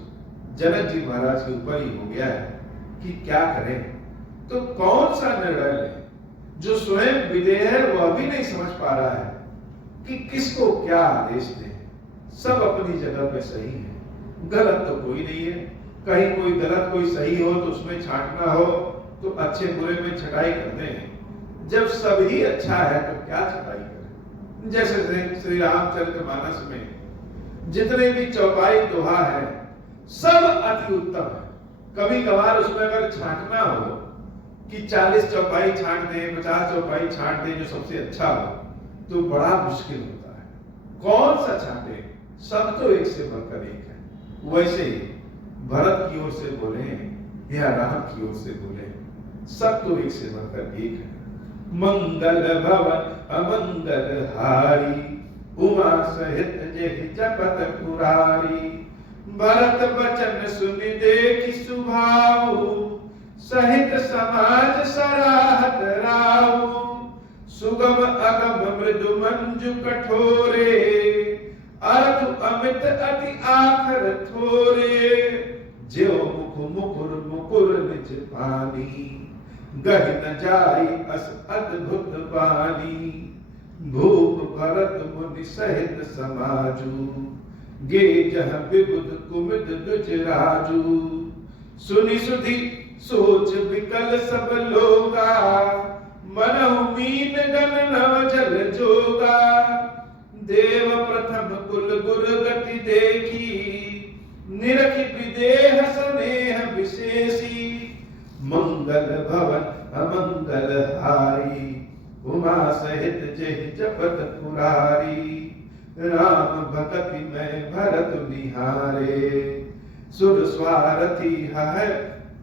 जनक जी महाराज के ऊपर ही हो गया है कि क्या करें, तो कौन सा निर्णय लें। जो स्वयं विधेय है वह भी नहीं समझ पा रहा है कि किसको क्या आदेश दें। सब अपनी जगह पे सही है, गलत तो कोई नहीं है। कहीं कोई गलत कोई सही हो तो उसमें छांटना हो तो अच्छे बुरे में छटाई करते हैं। जब सब ही अच्छा है तो क्या छटाई करें। जैसे श्री रामचरितमानस में जितने भी चौपाई दोहा है, सब अति उत्तम है। कभी कभार उसमें अगर छांटना हो कि 40 चौपाई छांट दें, 50 चौपाई छांट दें जो सबसे अच्छा हो, तो बड़ा मुश्किल होता है। कौन सा छांटे? सब तो एक से बढ़कर एक है। वैसे ही भरत की ओर से बोले या राम की ओर से बोले, सब तो एक से बढ़कर एक है। मंगल भवन अमंगल हारी, उमा सहित जेहि जपत पुरारी। भरत बचन सुन देखि सुभाऊ, सहित समाज सराहत राऊ। सुगम अगम मृदु मंजु कठोरे, अर्थ अमित अति आखर थोरे। ज्यो मुख मुकुर मुकुर निज पानी, गह न जाई अस अद्भुत बानी। भूप भरत मुनि सहित समाजू, गे जह विबुध कुमिद दुज राजू। सुनि सुधि सोच विकल सब लोगा, मनहु मीन गन नव जल जोगा। देव प्रथम कुल गुर गति देखी, निरखि विदेह स्नेह विशेषी। मंगल भवन अमंगल हारी, उमा सहित जेहि जपत पुरारी। राम भगति में भरत निहारे, सुर स्वारथी है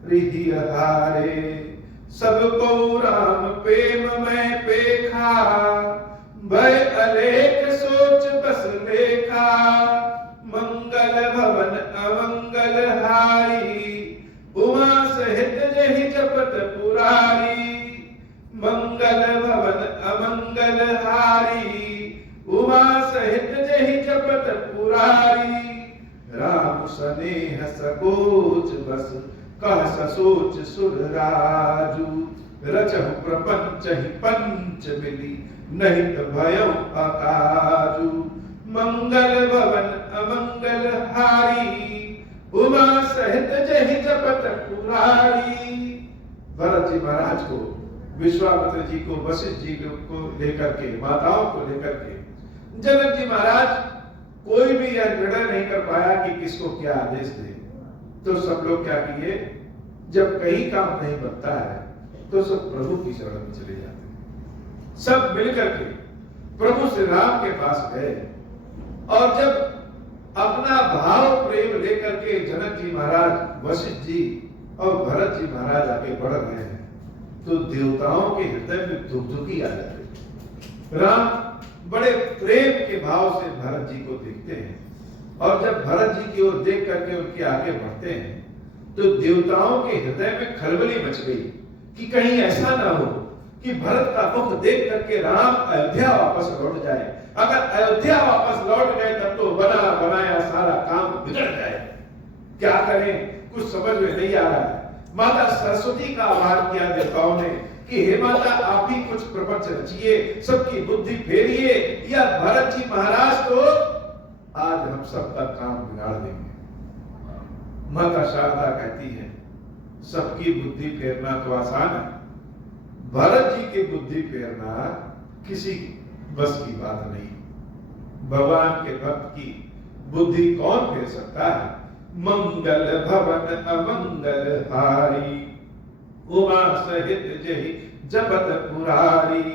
रिहि हारे। सबको राम प्रेम में पेखा, भय अलेख सोच बस लेखा। मंगल भवन अमंगल हारी, उमा सहित जेहि जपत पुरारी। मंगल भवन अमंगल हारी, उमा सहित जेहि जपत पुरारी। राम स्नेह सकोच बस, कह ससोच सुर राजू। रचहु प्रपंच ही पंच मिली, नहीं तो भयउ अकाजू। मंगल भवन अमंगल हारी, उमा सहित जेहि जपत पुरारी। भरत जी महाराज को, विश्वामित्र जी को, वशिष्ठ जी को लेकर के, माताओं को लेकर के जनक जी महाराज कोई भी यह निर्णय नहीं कर पाया कि किसको क्या आदेश दे। तो सब लोग क्या किए, जब कहीं काम नहीं बनता है तो सब प्रभु की शरण में चले जाते हैं। सब मिलकर के प्रभु श्री राम के पास गए, और जब अपना भाव प्रेम लेकर के जनक जी महाराज, वशिष्ठ जी और भरत जी महाराज आगे बढ़ रहे हैं, तो देवताओं के हृदय में धुकधुकी आ जाती है। राम बड़े प्रेम के भाव से भरत जी को देखते हैं, और जब भरत जी की ओर देख करके उनके आगे बढ़ते हैं, तो देवताओं के हृदय में खलबली मच गई कि कहीं ऐसा ना हो कि भरत का मुख देख करके राम अयोध्या वापस लौट जाए। अगर अयोध्या वापस लौट गए तब तो बना बनाया सारा काम बिगड़ जाए। क्या करें, कुछ समझ में नहीं आ रहा है। माता सरस्वती का आह्वान किया देवताओं ने कि हे माता, आप ही कुछ प्रपंच रचिए, सबकी बुद्धि फेरिए, या भरत जी महाराज तो आज हम सबका काम बिगाड़ देंगे। माता शारदा कहती है, सबकी बुद्धि फेरना तो आसान है, भरत जी की बुद्धि फेरना किसी बस की बात नहीं। भगवान के भक्त की बुद्धि कौन फेर सकता है? मंगल भवन अमंगल हारी, उमा सहित जेहि जपत पुरारी।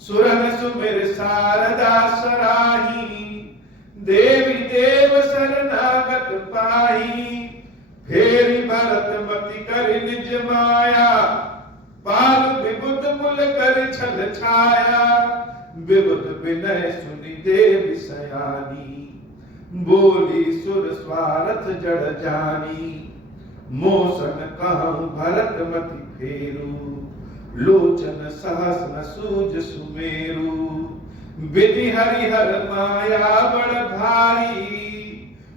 सुरन सुमिर शारदा सराही, देवी देव शरणागत पाही। फेरि भरत मति कर निज माया, पाल विबुध मुल कर छल छाया। विबुध विनय सुनि देवी सयानी, बोली सुर स्वारथ जड़ जानी। मोसन कहूं भरत मति फेरू, लोचन सहस न सूझ सुमेरु। विधि हरिहर माया बड़ भारी,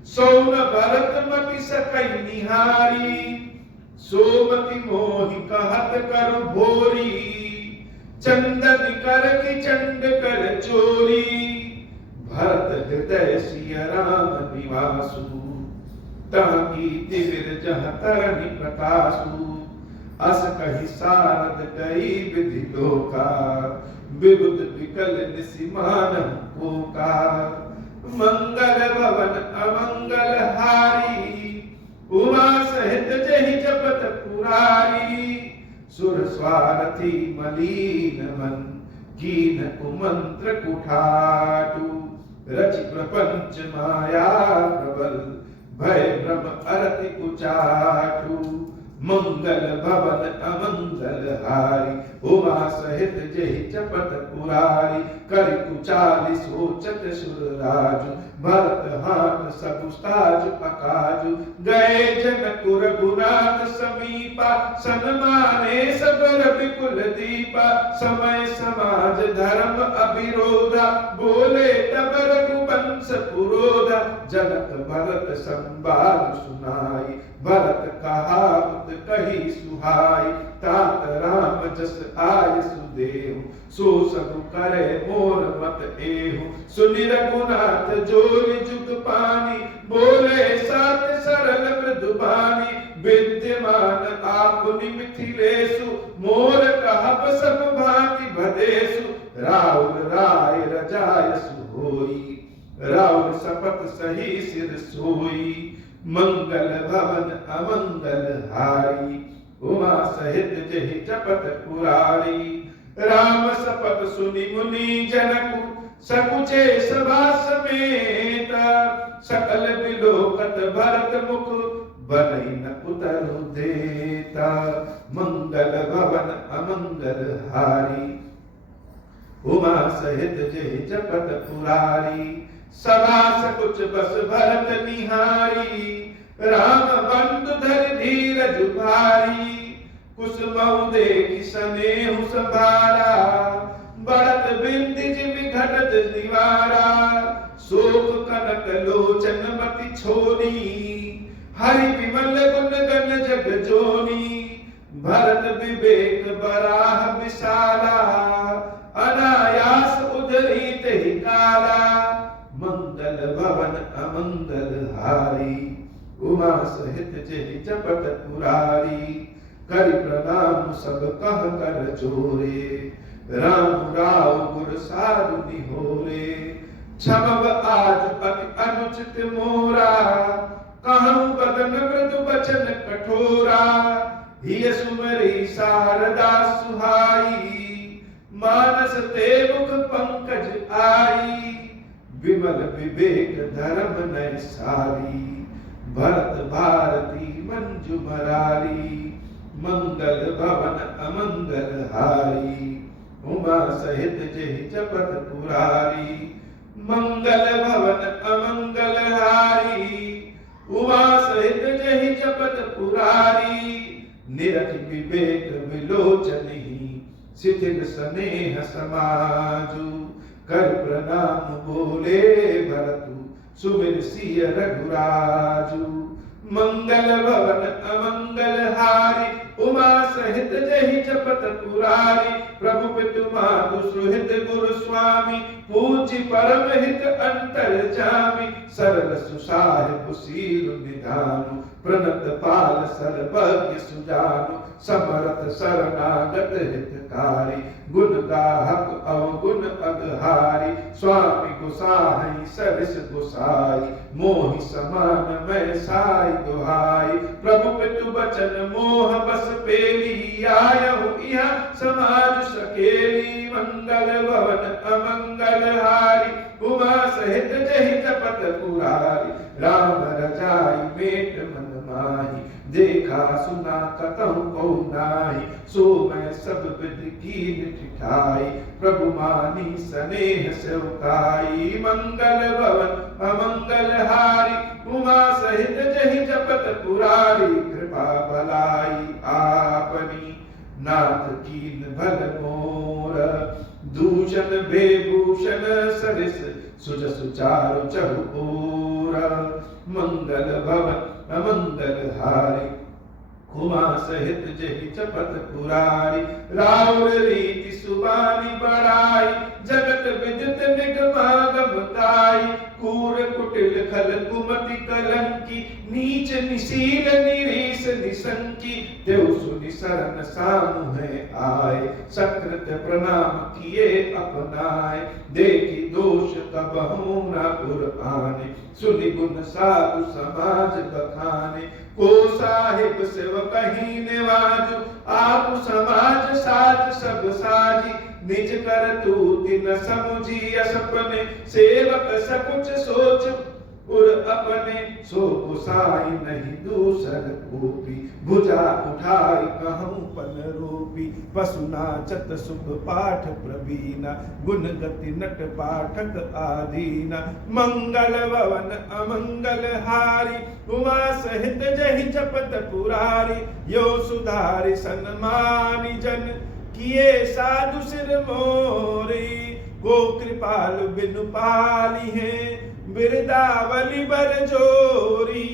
सौन भरत मति सकई निहारी। सोमति मोहि कहत कर भोरी, चंदन कर की चंड कर चोरी। भरत हृदय सिय राम निवासु, ताकि दिविर जह तरनि प्रकाशु। अस कहि सारद गई विधि लोका, विबुध विकल निसिमान कोका। मंगल भवन अमंगल हारी, स्वार्थी मलीन मन कीन कुमंत्र कुठाटू रचि प्रपंच माया प्रबल भय भ्रम अरति उचाटू मंगल भवन अमंगल हारी उमा सहित जहि चपत पुरारी कर कुचाली सोचत सुर राजु भरत हाथ सबुस्ताज अकाजु गए जनकुर गुनाथ समीपा सन्माने सबर विपुल दीपा समय समाज धर्म अविरोधा बोले तब रघुवंश पुरोधा जनक भरत संवाद सुनाई भरत कहावत कही सुहाई तात राम जस आय सुदेव सो सब करे मोर मत एहु सुनि रघुनाथ जोरि जुग पानी बोले सात सरल मृदु बानी विद्यमान आपुनि मिथिलेषु मोर कहब सब भांति भदेषु राउर राय रजायसु होई राउर सपत सही सिर सोई मंगल भवन अमंगल हारी उमा सहित जहि चपत पुरारी राम सपत सुनि मुनि जनकु सकुचे सभा समेत सकल विलोकत भरत मुख बनई न उतरु देता मंगल भवन अमंगल हारी उमा सहित जहि चपत पुरारी सभा सकुच बस भरत निहारी राम बंधु धर धीरज भारी कुसुमऊ देखि सनेहु संभारा बढ़त बिंदिज विघटत निवारा शोक कनक लोचन मति छोरी हरि विमल गुण गण जग जोनी भरत विवेक बराह विशाला अनायास उधरी तेहि काला मंगल भवन अमंगल हारी उमा सहित जहि चपत पुरारी कर प्रणाम सब कह कर चोरे राम राव गुर साधु निहोरे क्षमब आज अति अनुचित मोरा कहूँ बदन मृदु वचन कठोरा हिय सुमरी शारदा सुहाई मानस ते मुख पंकज आई विमल विवेक धर्म नय सारी भरत भारती मंजू मरारी मंगल भवन अमंगल हारी उमा सहित जहि चपत पुरारी मंगल भवन अमंगल हारी उमा सहित जहि चपत पुरारी निरख विवेक विलोचनहि शिथिल स्नेह समाजु कर प्रणाम बोले भरतु सुमिर सिय रघुराजु मंगल भवन अमंगल हारी उमा सहित जहि चपत पुरारी प्रभु पितु मातु सुहित गुरु स्वामी पूज्य परम हित अंतर जामी सरल सुसाहिब शील निधानु प्रणत पाल सर्वज्ञ सुजानु समरथ शरणागत हितकारी गुण गाहक अवगुण अगहारी स्वामी गुसाई सरिस गुसाई मोहि समान मैं साई दुहाई प्रभु पितु बचन मोह बस पेली आयहु इहा समाज सकेली मंगल भवन अमंगल हारी उमा सहित जहि चपत पुरारी राम रजाई मेट मन माही देखा सुना कतहु को नाही सो मैं सब विधि कीन ठिठाई प्रभु मानी स्नेह सेवकाई मंगल भवन अमंगल हारी उमा सहित जहि चपत पुरारी कृपा भलाई आपनी नाथ कीन भल मोर दूषण बेभूषण सरिस सुज सुचारु चहुओर मंगल भवन अमंगल हारी उमा सहित जहि चपत पुरारी राउर रीति सुबानी बड़ाई जगत विदित निगमागमताई कूर कुटिल खल कुमति कलंकी नीच निशील निरीस निसंकी देव सुनि शरण सामुहे आए सकृत प्रणाम किए अपनाए देखी दोष कब कबहू ना पुराने, सुनि गुण साधु समाज बखाने। को साहिब सेव कहीं निवाजु, आप समाज साज सब साजी। निज कर तूति न समुझी असपने, सेवक सकुच सोच उर अपने। सो कुसाई नहीं दूसर कोपी, भुजा उठाई कहूँ पन रूपी। पशु नाचत सुख पाठ प्रवीणा, गुण गति नट पाठक आदीना। मंगल भवन अमंगल हारी, उमा सहित जहि जपत पुरारी। यो सुधारि सन्मानी जन, किए साधु सिर मोरी। को कृपाल बिनु पाली है, बिरदावली बर जोरी।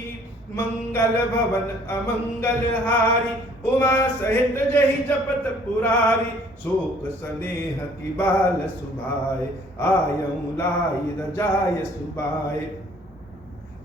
मंगल भवन अमंगल हारी, उमा सहित जहि जपत पुरारी। शोक स्नेह की बाल सुभाए, आयऊ लाई रजाय सुबाए।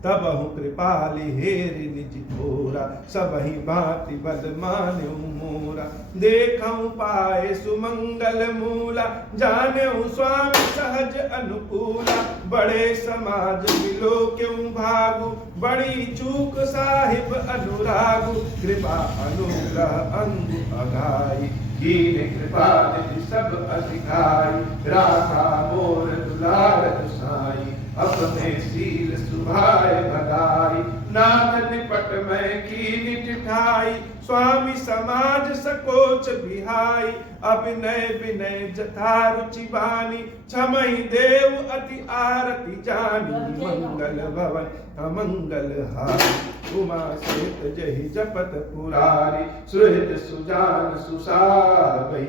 तबहु कृपाली हेरि निज थोरा, सबहि भांति बल मान्यु मोरा। देखऊं पाए सुमंगल मूला, जान्यऊ स्वामी सहज अनुकूला। बड़े समाज मिलो क्यों भागु, बड़ी चूक साहिब अनुरागु। कृपा अनुग्रह अंगु अघाई, कीने कृपा निधि सब अधिकाई। राखा मोर दुलार साई, अपने सील सुभाए भगाई। नाथ निपट में कीनी टिठाई, स्वामी समाज सकोच बिहाई। अभिनय विनय जथा रुचि बानी, क्षमहि देव अति आरती जानी। मंगल भवन अमंगल हारी, उमा सहित जहि जपत पुरारी। सुहृद सुजान सुसावही,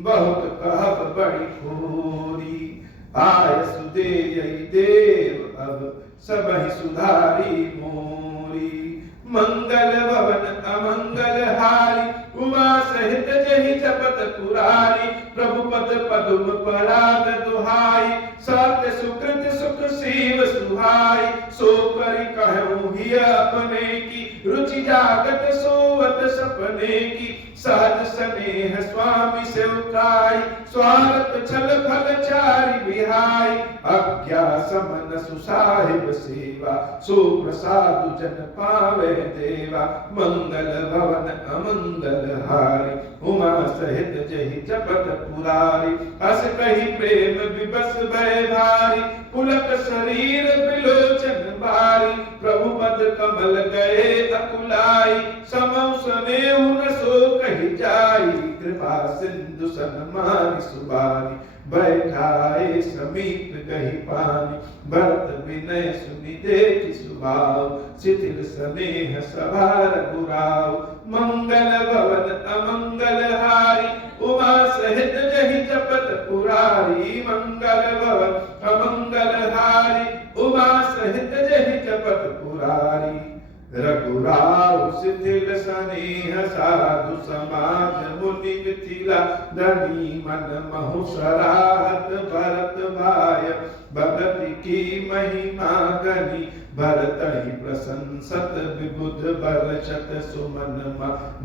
बहुत कहब बड़ी खोरी। आय सुदेय देव अब, सबहि सुधारी मोरी। मंगल भवन अमंगल हारी, उमा सहित जहि जपत पुरारी। प्रभु पद पदुम पराग दुहाई, सत्य सुकृत सुख शिव सुहाई। सो करि कहूँ ही अपने की, रुचि जागत सोवत सपने की। सहज स्नेह स्वामी से उठाई, स्वागत छल फल चारि बिहाई। अज्ञा समन सुसाहिब सेवा, सो प्रसादु जन पावे देवा। मंगल भवन अमंगल हारी, उमा सहित जहि जपत पुरारी। अस कहि प्रेम विबस भय भारी, पुलक शरीर बिलोचन बारी। प्रभु पद कमल गए अकुलाई, समौ स्नेह न सो कहि जाई। कृपा सिंधु सन्मानि सुबानी, बैठाए समीप गहि पानी। भरत विनय सुनि देखि सुभाव, शिथिल स्नेह सभा रघुराव। मंगल भवन अमंगल हारी, उमा सहित जहि जपत पुरारी। मंगल भवन अमंगल हारी, उमा सहित जहि जपत पुरारी। रघुराव शिथिल स्नेह साधु समाज, मुनि मिथिला धनी मन महु सराहत। भरत भाय भगत की महिमा गनी, भरत ही प्रशंसत विबुध बरछत। सुमन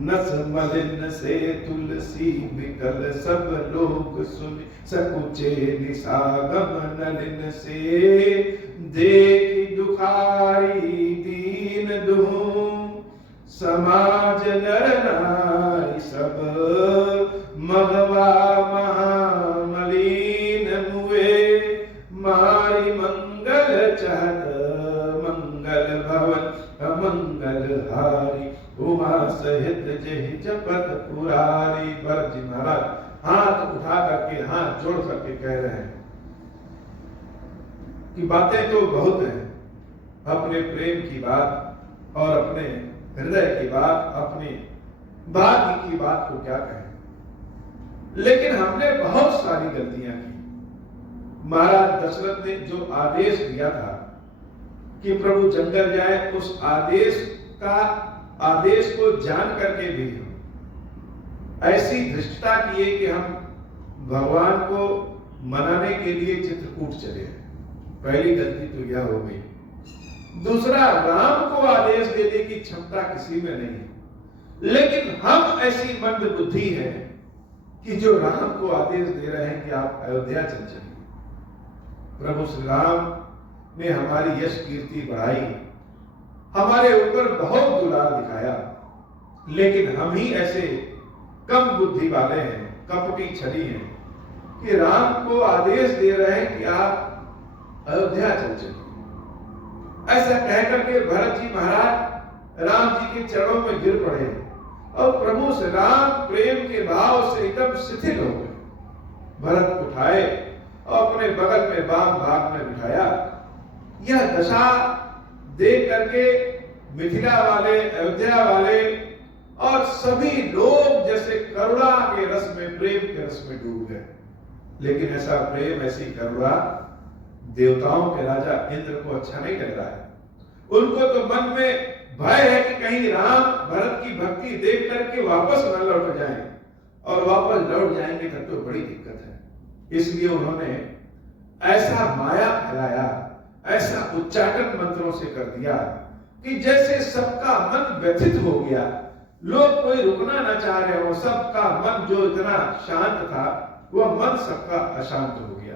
नस मलिन से तुलसी बिकल, सब लोग सुनि सकुचे निसागम नलिन से। देखि दुखारी दीन दुहु, समाज नर नारी सब। मघवा महामलीन मुए, मारी मंगल चहत। मंगल भवन अमंगल हारी, उमा सहित जहि जपत पुरारी। भरत जी महाराज हाथ उठा करके, हाथ जोड़ करके कह रहे हैं कि बातें तो बहुत हैं, अपने प्रेम की बात और अपने हृदय की बात, अपने भाग्य की बात को क्या कहें। लेकिन हमने बहुत सारी गलतियां की। महाराज दशरथ ने जो आदेश दिया था कि प्रभु जंगल जाए, उस आदेश को जान करके भी हम ऐसी धृष्टता किए कि हम भगवान को मनाने के लिए चित्रकूट चले। पहली गलती तो यह हो गई। दूसरा, राम को आदेश देने की क्षमता किसी में नहीं है, लेकिन हम ऐसी मंद बुद्धि है कि जो राम को आदेश दे रहे हैं कि आप अयोध्या चल चलिए, प्रभु श्री राम ने हमारी यश कीर्ति बढ़ाई, हमारे ऊपर बहुत दुलार दिखाया, लेकिन हम ही ऐसे कम बुद्धि वाले हैं, कपटी छली हैं कि राम को आदेश दे रहे हैं कि आप अयोध्या चल चलिए। ऐसा कहकर के भरत जी महाराज राम जी के चरणों में गिर पड़े और प्रभु श्री राम प्रेम के भाव से एकदम शिथिल हो गए। भरत उठाए और अपने बगल में वाम भाग में बिठाया। यह दशा देख करके मिथिला वाले, अयोध्या वाले और सभी लोग जैसे करुणा के रस में, प्रेम के रस में डूब गए। लेकिन ऐसा प्रेम, ऐसी करुणा देवताओं के राजा इंद्र को अच्छा नहीं लग रहा है। उनको तो मन में भय है कि कहीं राम भरत की भक्ति देख करके वापस न लौट जाएं, और वापस लौट जाएंगे तब तो बड़ी दिक्कत है। इसलिए उन्होंने ऐसा माया फैलाया, ऐसा उच्चाटन मंत्रों से कर दिया कि जैसे सबका मन व्यथित हो गया, लोग कोई रुकना न चाह रहे हो, सबका मन जो इतना शांत था वह मन सबका अशांत हो गया।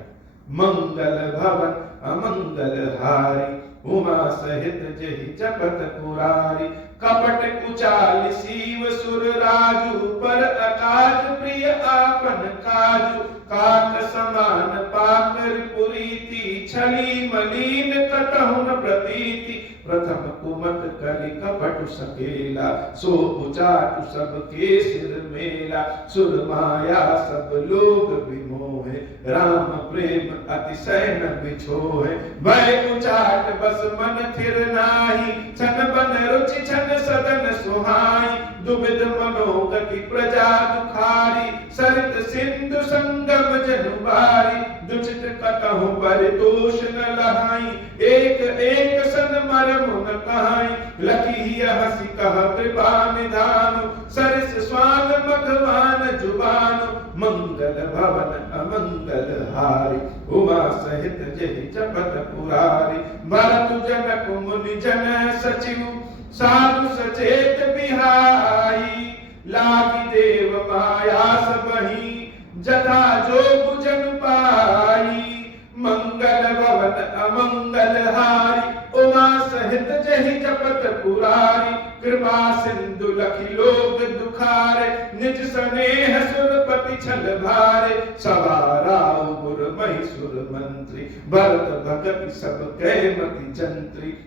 मंगल भवन अमंगल हारी, उमा सहित जहि जपत पुरारी, कपट कुचाल सीव सुर राजू, पर अकाज प्रिय आपन काजू, काक समान पाकर पुरीति, छली मलीन कटहुन प्रतीति, प्रथम कुमत कलि कपट सकेला, सो उचाटु सबके सिर मेला, सुर माया सब लोग विमोहे, राम प्रेम अतिशय न बिछोहे, भय उचाट बस मन थिर नाही, छन बन रुचि छन सदन सुहाई, दुबिध मनोगति प्रजा दुखारी, सरित सिंधु संगम जनुबारी, दुचित कटहु परितोष न लहाई, एक एक सन मरम न कहाई, लखी हसी कह कृपा निधान, सरिस स्वान मघवान जुबान, मंगल भवन अमंगल हारी, उमा सहित जहि जपत पुरारी, भरत जनक मुनि जन सचिव, साधु सचेत बिहाई, लागी देव माया सबही, जथा जोग जन पाई, मंगल भवन अमंगल हारी, उमा सहित जहि जपत पुरारी, कृपा सिंधु लखि लोग दुखारे, निज स्नेह सुरपति छल भारे, सवाराउ गुर महिसुर मंत्री, भरत भगति सब कै मति जंत्री,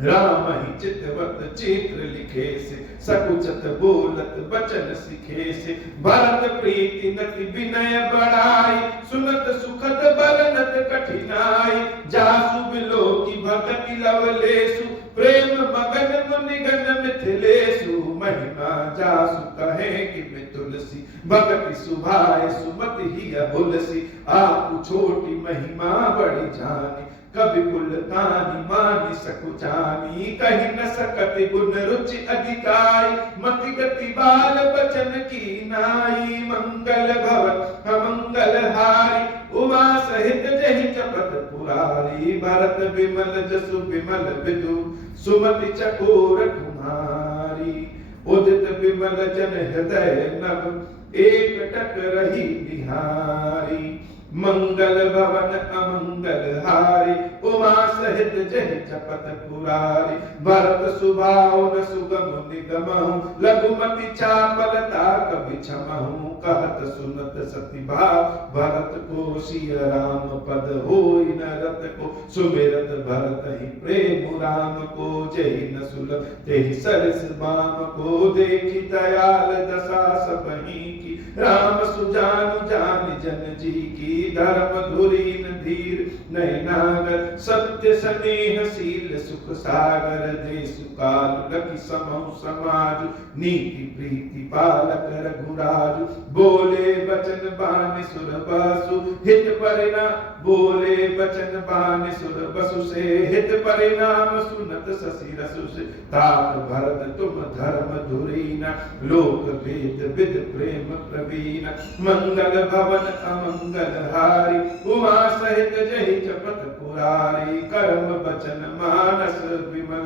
राम ही चितवत चित्र लिखे से, सकुचत बोलत बचन सिखे से, भरत प्रीति नति विनय बढ़ाई, सुनत सुखद बरनत कठिनाई, जासु बिलो की भगति लवलेसु, प्रेम मगन मुनिगन मिथिलेसु, महिमा जासु कहे कि मैं तुलसी, भगति सुभाए सुमति ही अबुलसी, आप छोटी महिमा बड़ी जानी, कवि कुल तानी मानी सकुचानी, कही न सकति गुण रुचि अधिकारी, मति गति बाल बचन की नाई, मंगल भवन अमंगल हारी, उमा सहित जहि जपत पुरारी, भरत विमल जसु विमल विदु, सुमति चकोर कुमारी, उदित विमल जन हृदय नव, एक टक रही बिहारी, मंगल भवन अमंगल हारी, उमा सहित जहि जपत पुरारी, भरत सुभावन सुगम निगमहु, लघुमति चापलता कवि क्षमहु, कहत सुनत सति भाव, भरत को सिय राम पद होई न रत को, सुमिरत भरत ही प्रेम राम को, जहि न सुलभ तेहि सरस बाम को, देखि दयाल दशा सबही की, राम सुजानु जान जन जी की, धर्म धुरीन धीर नहीं नागर, सत्य स्नेह शील सुख सागर, देश काल लखि समहु समाज, नीति प्रीति पालक रघुराजु, बोले बचन बानि सुर बसु, हित परिणाम बोले बचन बानि सुर बसु से, हित परिणाम सुनत शशि रसु से, तात भरत तुम धर्म धुरीना, लोक वेद विद प्रेम प्रवीण, मंगल भवन अमंगल हारी, उमा सहित जहि जपत पुरारी, कर्म वचन मानस विमल,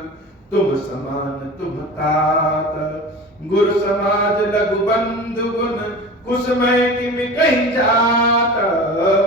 तुम समान तुम तात, गुर समाज लघु बंधु गुण, कुसमय किमि कहि जात,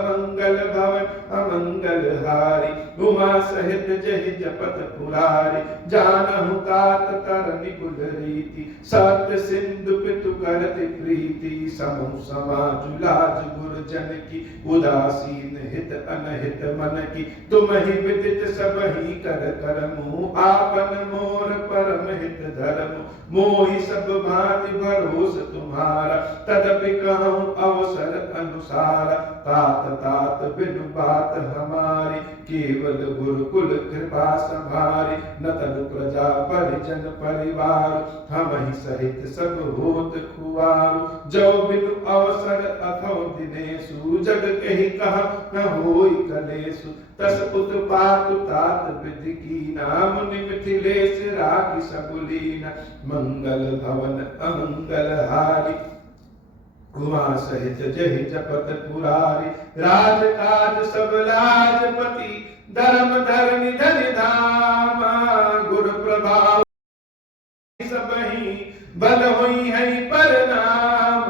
मंगल भवन अमंगल मंगलहारी। उमा सहित जहि जपत पुरारी, जानहु तात तरनि कुल रीति। सत्य सिंधु पितु करति प्रीति, समूह समाजु लाज गुरजन की। उदासीन हित अनहित मन की, तुम ही विदित सब ही कर करमु। आपन मोर परम हित धर्म, मोहि सब भांति भरोस तुम्हारा। तदपि कहूँ अवसर अनुसार, तात तात बिनु बात हमारी। केवल गुरुकुल कृपा संभारी, न तनु प्रजा परिजन परिवार। हम ही सहित सब होत खुआरू, जो बिनु अवसर अथो दिनेशु। जग कही कहा न होई कलेशु, तस उत्पात तात विधि कीना। मुनि मिथिलेश राखी सबुलीना, मंगल भवन अमंगल हारी। उमा सहित जहि जपत पुरारी, राज काज सब लाजपति। धर्म धरणी धनि धामा, गुरु प्रभाव सबहि बल होई है परनाम।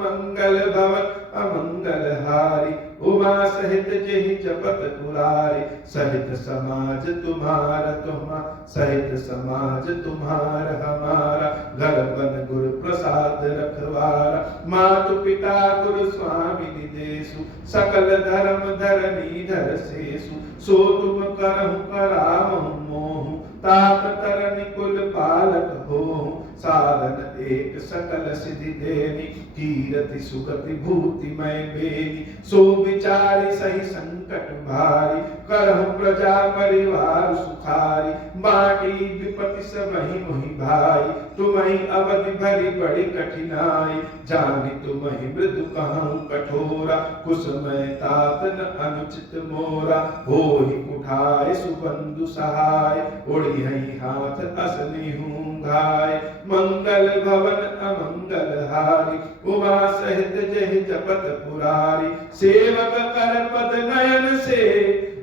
मंगल भवन अमंगल हारी, उमा सहित जहि जपत पुरारी। सहित समाज तुम्हारा तुम्हारा, सहित समाज तुम्हार हमारा। घर बन गुरु प्रसाद रखवारा, मातु पिता गुरु स्वामी निदेशु। सकल धर्म धरनी धर सेसु, सो तुम करहु करामहु मोहु। तात तरनि कुल पालक होहु, साधन एक सकल सिद्धि देनी। कीरति सुगति भूति मय बेनी, सो विचारी सही संकट भारी। करहु प्रजा परिवार सुखारी, बाटी विपति सबहि मोहि भाई। तुम्हि अवधि भरी बड़ी कठिनाई, जानि तुम्हि मृदु कहूँ कठोरा। कुसमय तात न अनुचित मोरा, होहि उठाए सुबंधु सहाय। उड़ी हई हाथ असनि हूँ घाय, मंगल भवन अमंगल हारी। उमा सहित जहि जपत पुरारी, सेवक कर पद नयन से।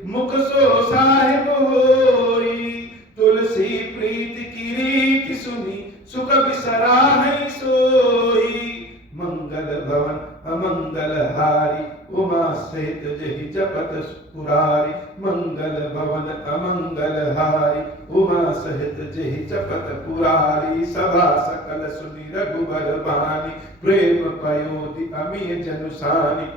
मुख सो साहिब होई, तुलसी प्रीति की रीति सुनी। सुख बिसराहि सोई, मंगल भवन अमंगल हारी। उमा सहित जहि जपत पुरारी, मंगल भवन अमंगल हारी। उमा सहित जहि जपत पुरारी, सभा सकल सुनि रघुबर बानी। प्रेम पयोधि अमीय जनुसानी,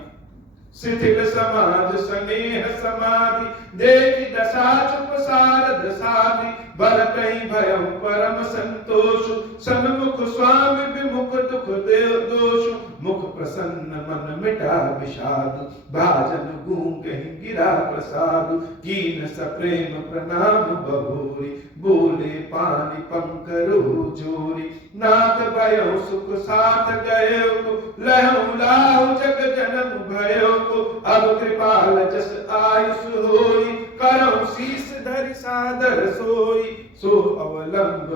शिथिल समाज स्नेह समाधि। देखि दशा चुप सारद साधि, बरतहि भयउ परम संतोषु। सन्मुख स्वामी विमुख दुख देव दोषु। मुख प्रसन्न मन मिटा विषादु, भाजन गूंगहि गिरा प्रसादु। कीन सप्रेम प्रणाम बहोरी, बोले पानी पंकरो जोरी। नाथ भयउ सुख साथ गयो को, लहु लाहु जग जन्म भयो को। अब कृपाल जस आयुष होई, करहु शीस धरि सादर सोई। सो अवलंब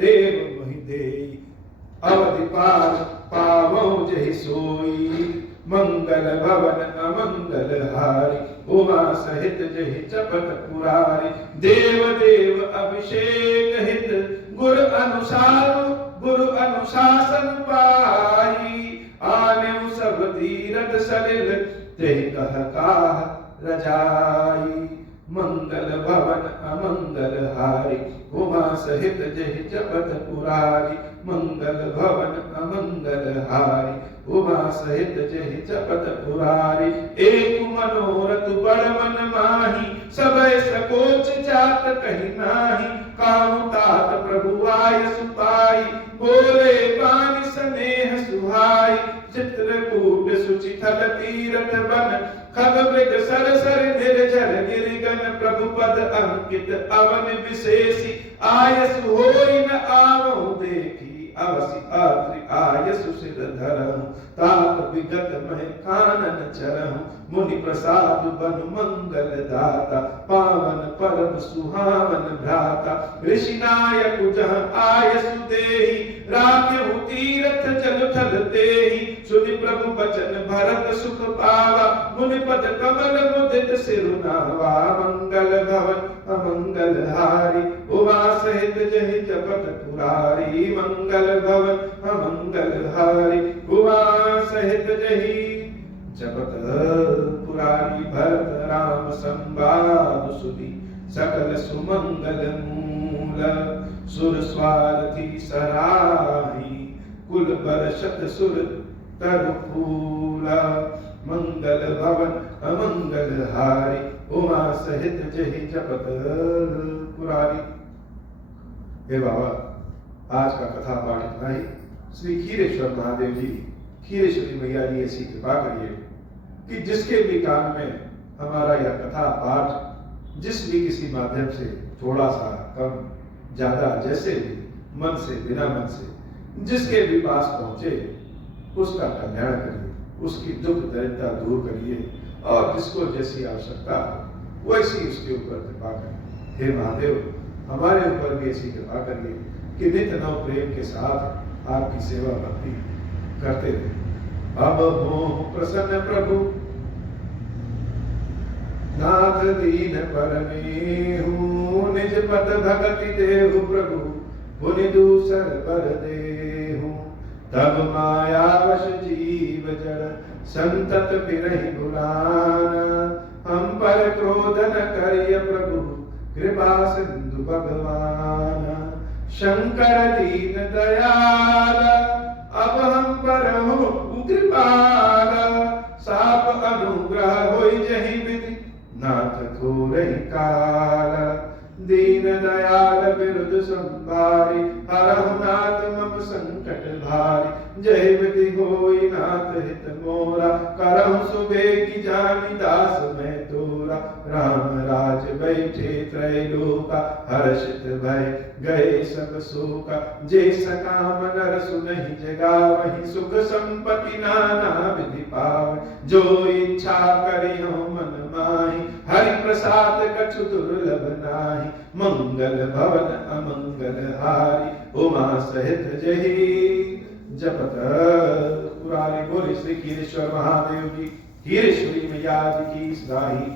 देव मोहि देई, अवधि पार पावौ जहि सोई। मंगल भवन अमंगल हारी, उमा सहित जहि जपत पुरारी। देव देव अभिषेक हित, गुरु अनुशासन पाई। आनेउ सब तीरथ सलिल, तेहि कह काह रजाई। मंगल भवन अमंगल हारी, उमा सहित जहि जपत पुरारी। मंगल भवन अमंगल हारी, उमा सहित जहि जपत पुरारी। एक मनोरथ बड़ मन माही, सबय सकोच जात कहि नाही। काहू तात प्रभु आय सुपाई, बोले बानी स्नेह सुहाई। चित्रकूट सुचि थल तीरथ बन, खग मृग सर सर निर्जर गिरिगन। प्रभु पद अंकित अवन विशेषी, आयस होई न आवहु देखी। अवसि आत्रि आयसु सिर धरहु, ताप विगत मह कानन चरहु। मुनि प्रसाद बनु मंगल दाता, पावन परम सुहावन भ्राता। ऋषि नायक जहाँ आयसु देहि, राख्यहु तीरथ जल थल तेहि। सुनि प्रभु बचन भरत सुख पावा, मुनि पद कमल मुदित सिरुनावा। मंगल भवन अमंगल हारी, उमा सहित जहि जपत पुरारी। मंगल भवन अमंगल हारी, उमा सहित जहि जपत पुरारी। संवाद सुधि सकल सुमंगल मूल सुर स्वार्थी सराही कुल बरसत सुर तरु फूला मंगल भवन अमंगल हारी उमा सहित जहि जपत पुरारी। हे बाबा, आज का कथा पाठ इतना ही। श्री खीरेश्वर महादेव जी, खीरेश्वरी मैया जी ऐसी कृपा करिए कि जिसके भी कान में हमारा यह कथा पाठ जिस भी किसी माध्यम से थोड़ा सा कम ज्यादा जैसे भी मन से बिना मन से जिसके भी पास पहुंचे उसका कल्याण करिए, उसकी दुख दरिद्रता दूर करिए और जिसको जैसी आवश्यकता हो वैसी उसके ऊपर कृपा करिए। हे महादेव, हमारे ऊपर भी ऐसी कृपा करिए कि नित्य नव प्रेम के साथ आपकी सेवा भक्ति करते रहे। अब हो प्रसन्न प्रभु नाथ दीन परमेहु निज पद भगति देहु प्रभु पुनि दूसर पर देहु। तब माया वश जीव जड़ संतत बिरहि बुलाना हम पर क्रोध न करिय प्रभु कृपा सिंधु भगवान। शंकर दीन दयाल अब हम पर हो कृपाल साप अनुग्रह होई जहि विधि नाथ थोरहि काल। दीन दयाल बिरुद संभारी हरहु नाथ मम संकट भारी। जय विधि होई नाथ हित मोरा करहु सुबेगी जानी दास मैं तोरा। राम राज बैठे त्रैलोका हर्षित भय गए सब शोका। जे सकाम नर सुनहि जगावहि सुख संपत्ति नाना विधि पावहि। जो इच्छा करिहु मन माहि हरि प्रसाद कछु दुर्लभ नाहि। मंगल भवन अमंगल हारी उमा सहित जहि जपत पुरारी। बोले श्री खीरेश्वर महादेव की, खीरेश्वरी मैया जी की सदाही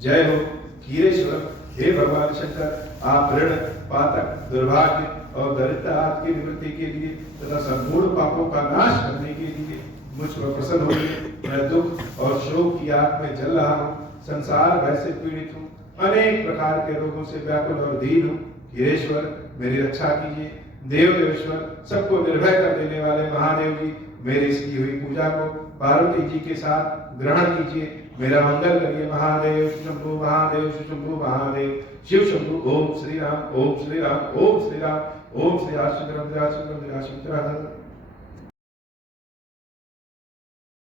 जय हो। खीरेश्वर हे भगवान शंकर, आप ऋण पातक दुर्भाग्य और दरिद्रता की निवृत्ति के लिए तथा संपूर्ण पापों का नाश करने के लिए मुझ पर प्रसन्न होइए। मैं दुख और शोक की आग में जल रहा हूँ, संसार भय से पीड़ित हूँ, अनेक प्रकार के रोगों से व्याकुल और दीन हूँ। खीरेश्वर मेरी रक्षा कीजिए। देव देवेश्वर सबको निर्भय कर देने वाले महादेव जी, मेरी इसकी हुई पूजा को पार्वती जी के साथ ग्रहण कीजिए। मेरा मंगल करिए महादेव। शंभु महादेव, शंभु महादेव, शिव शंभु। ओम श्री राम, ओम श्री राम, ओम श्री राम, ओम श्री राम।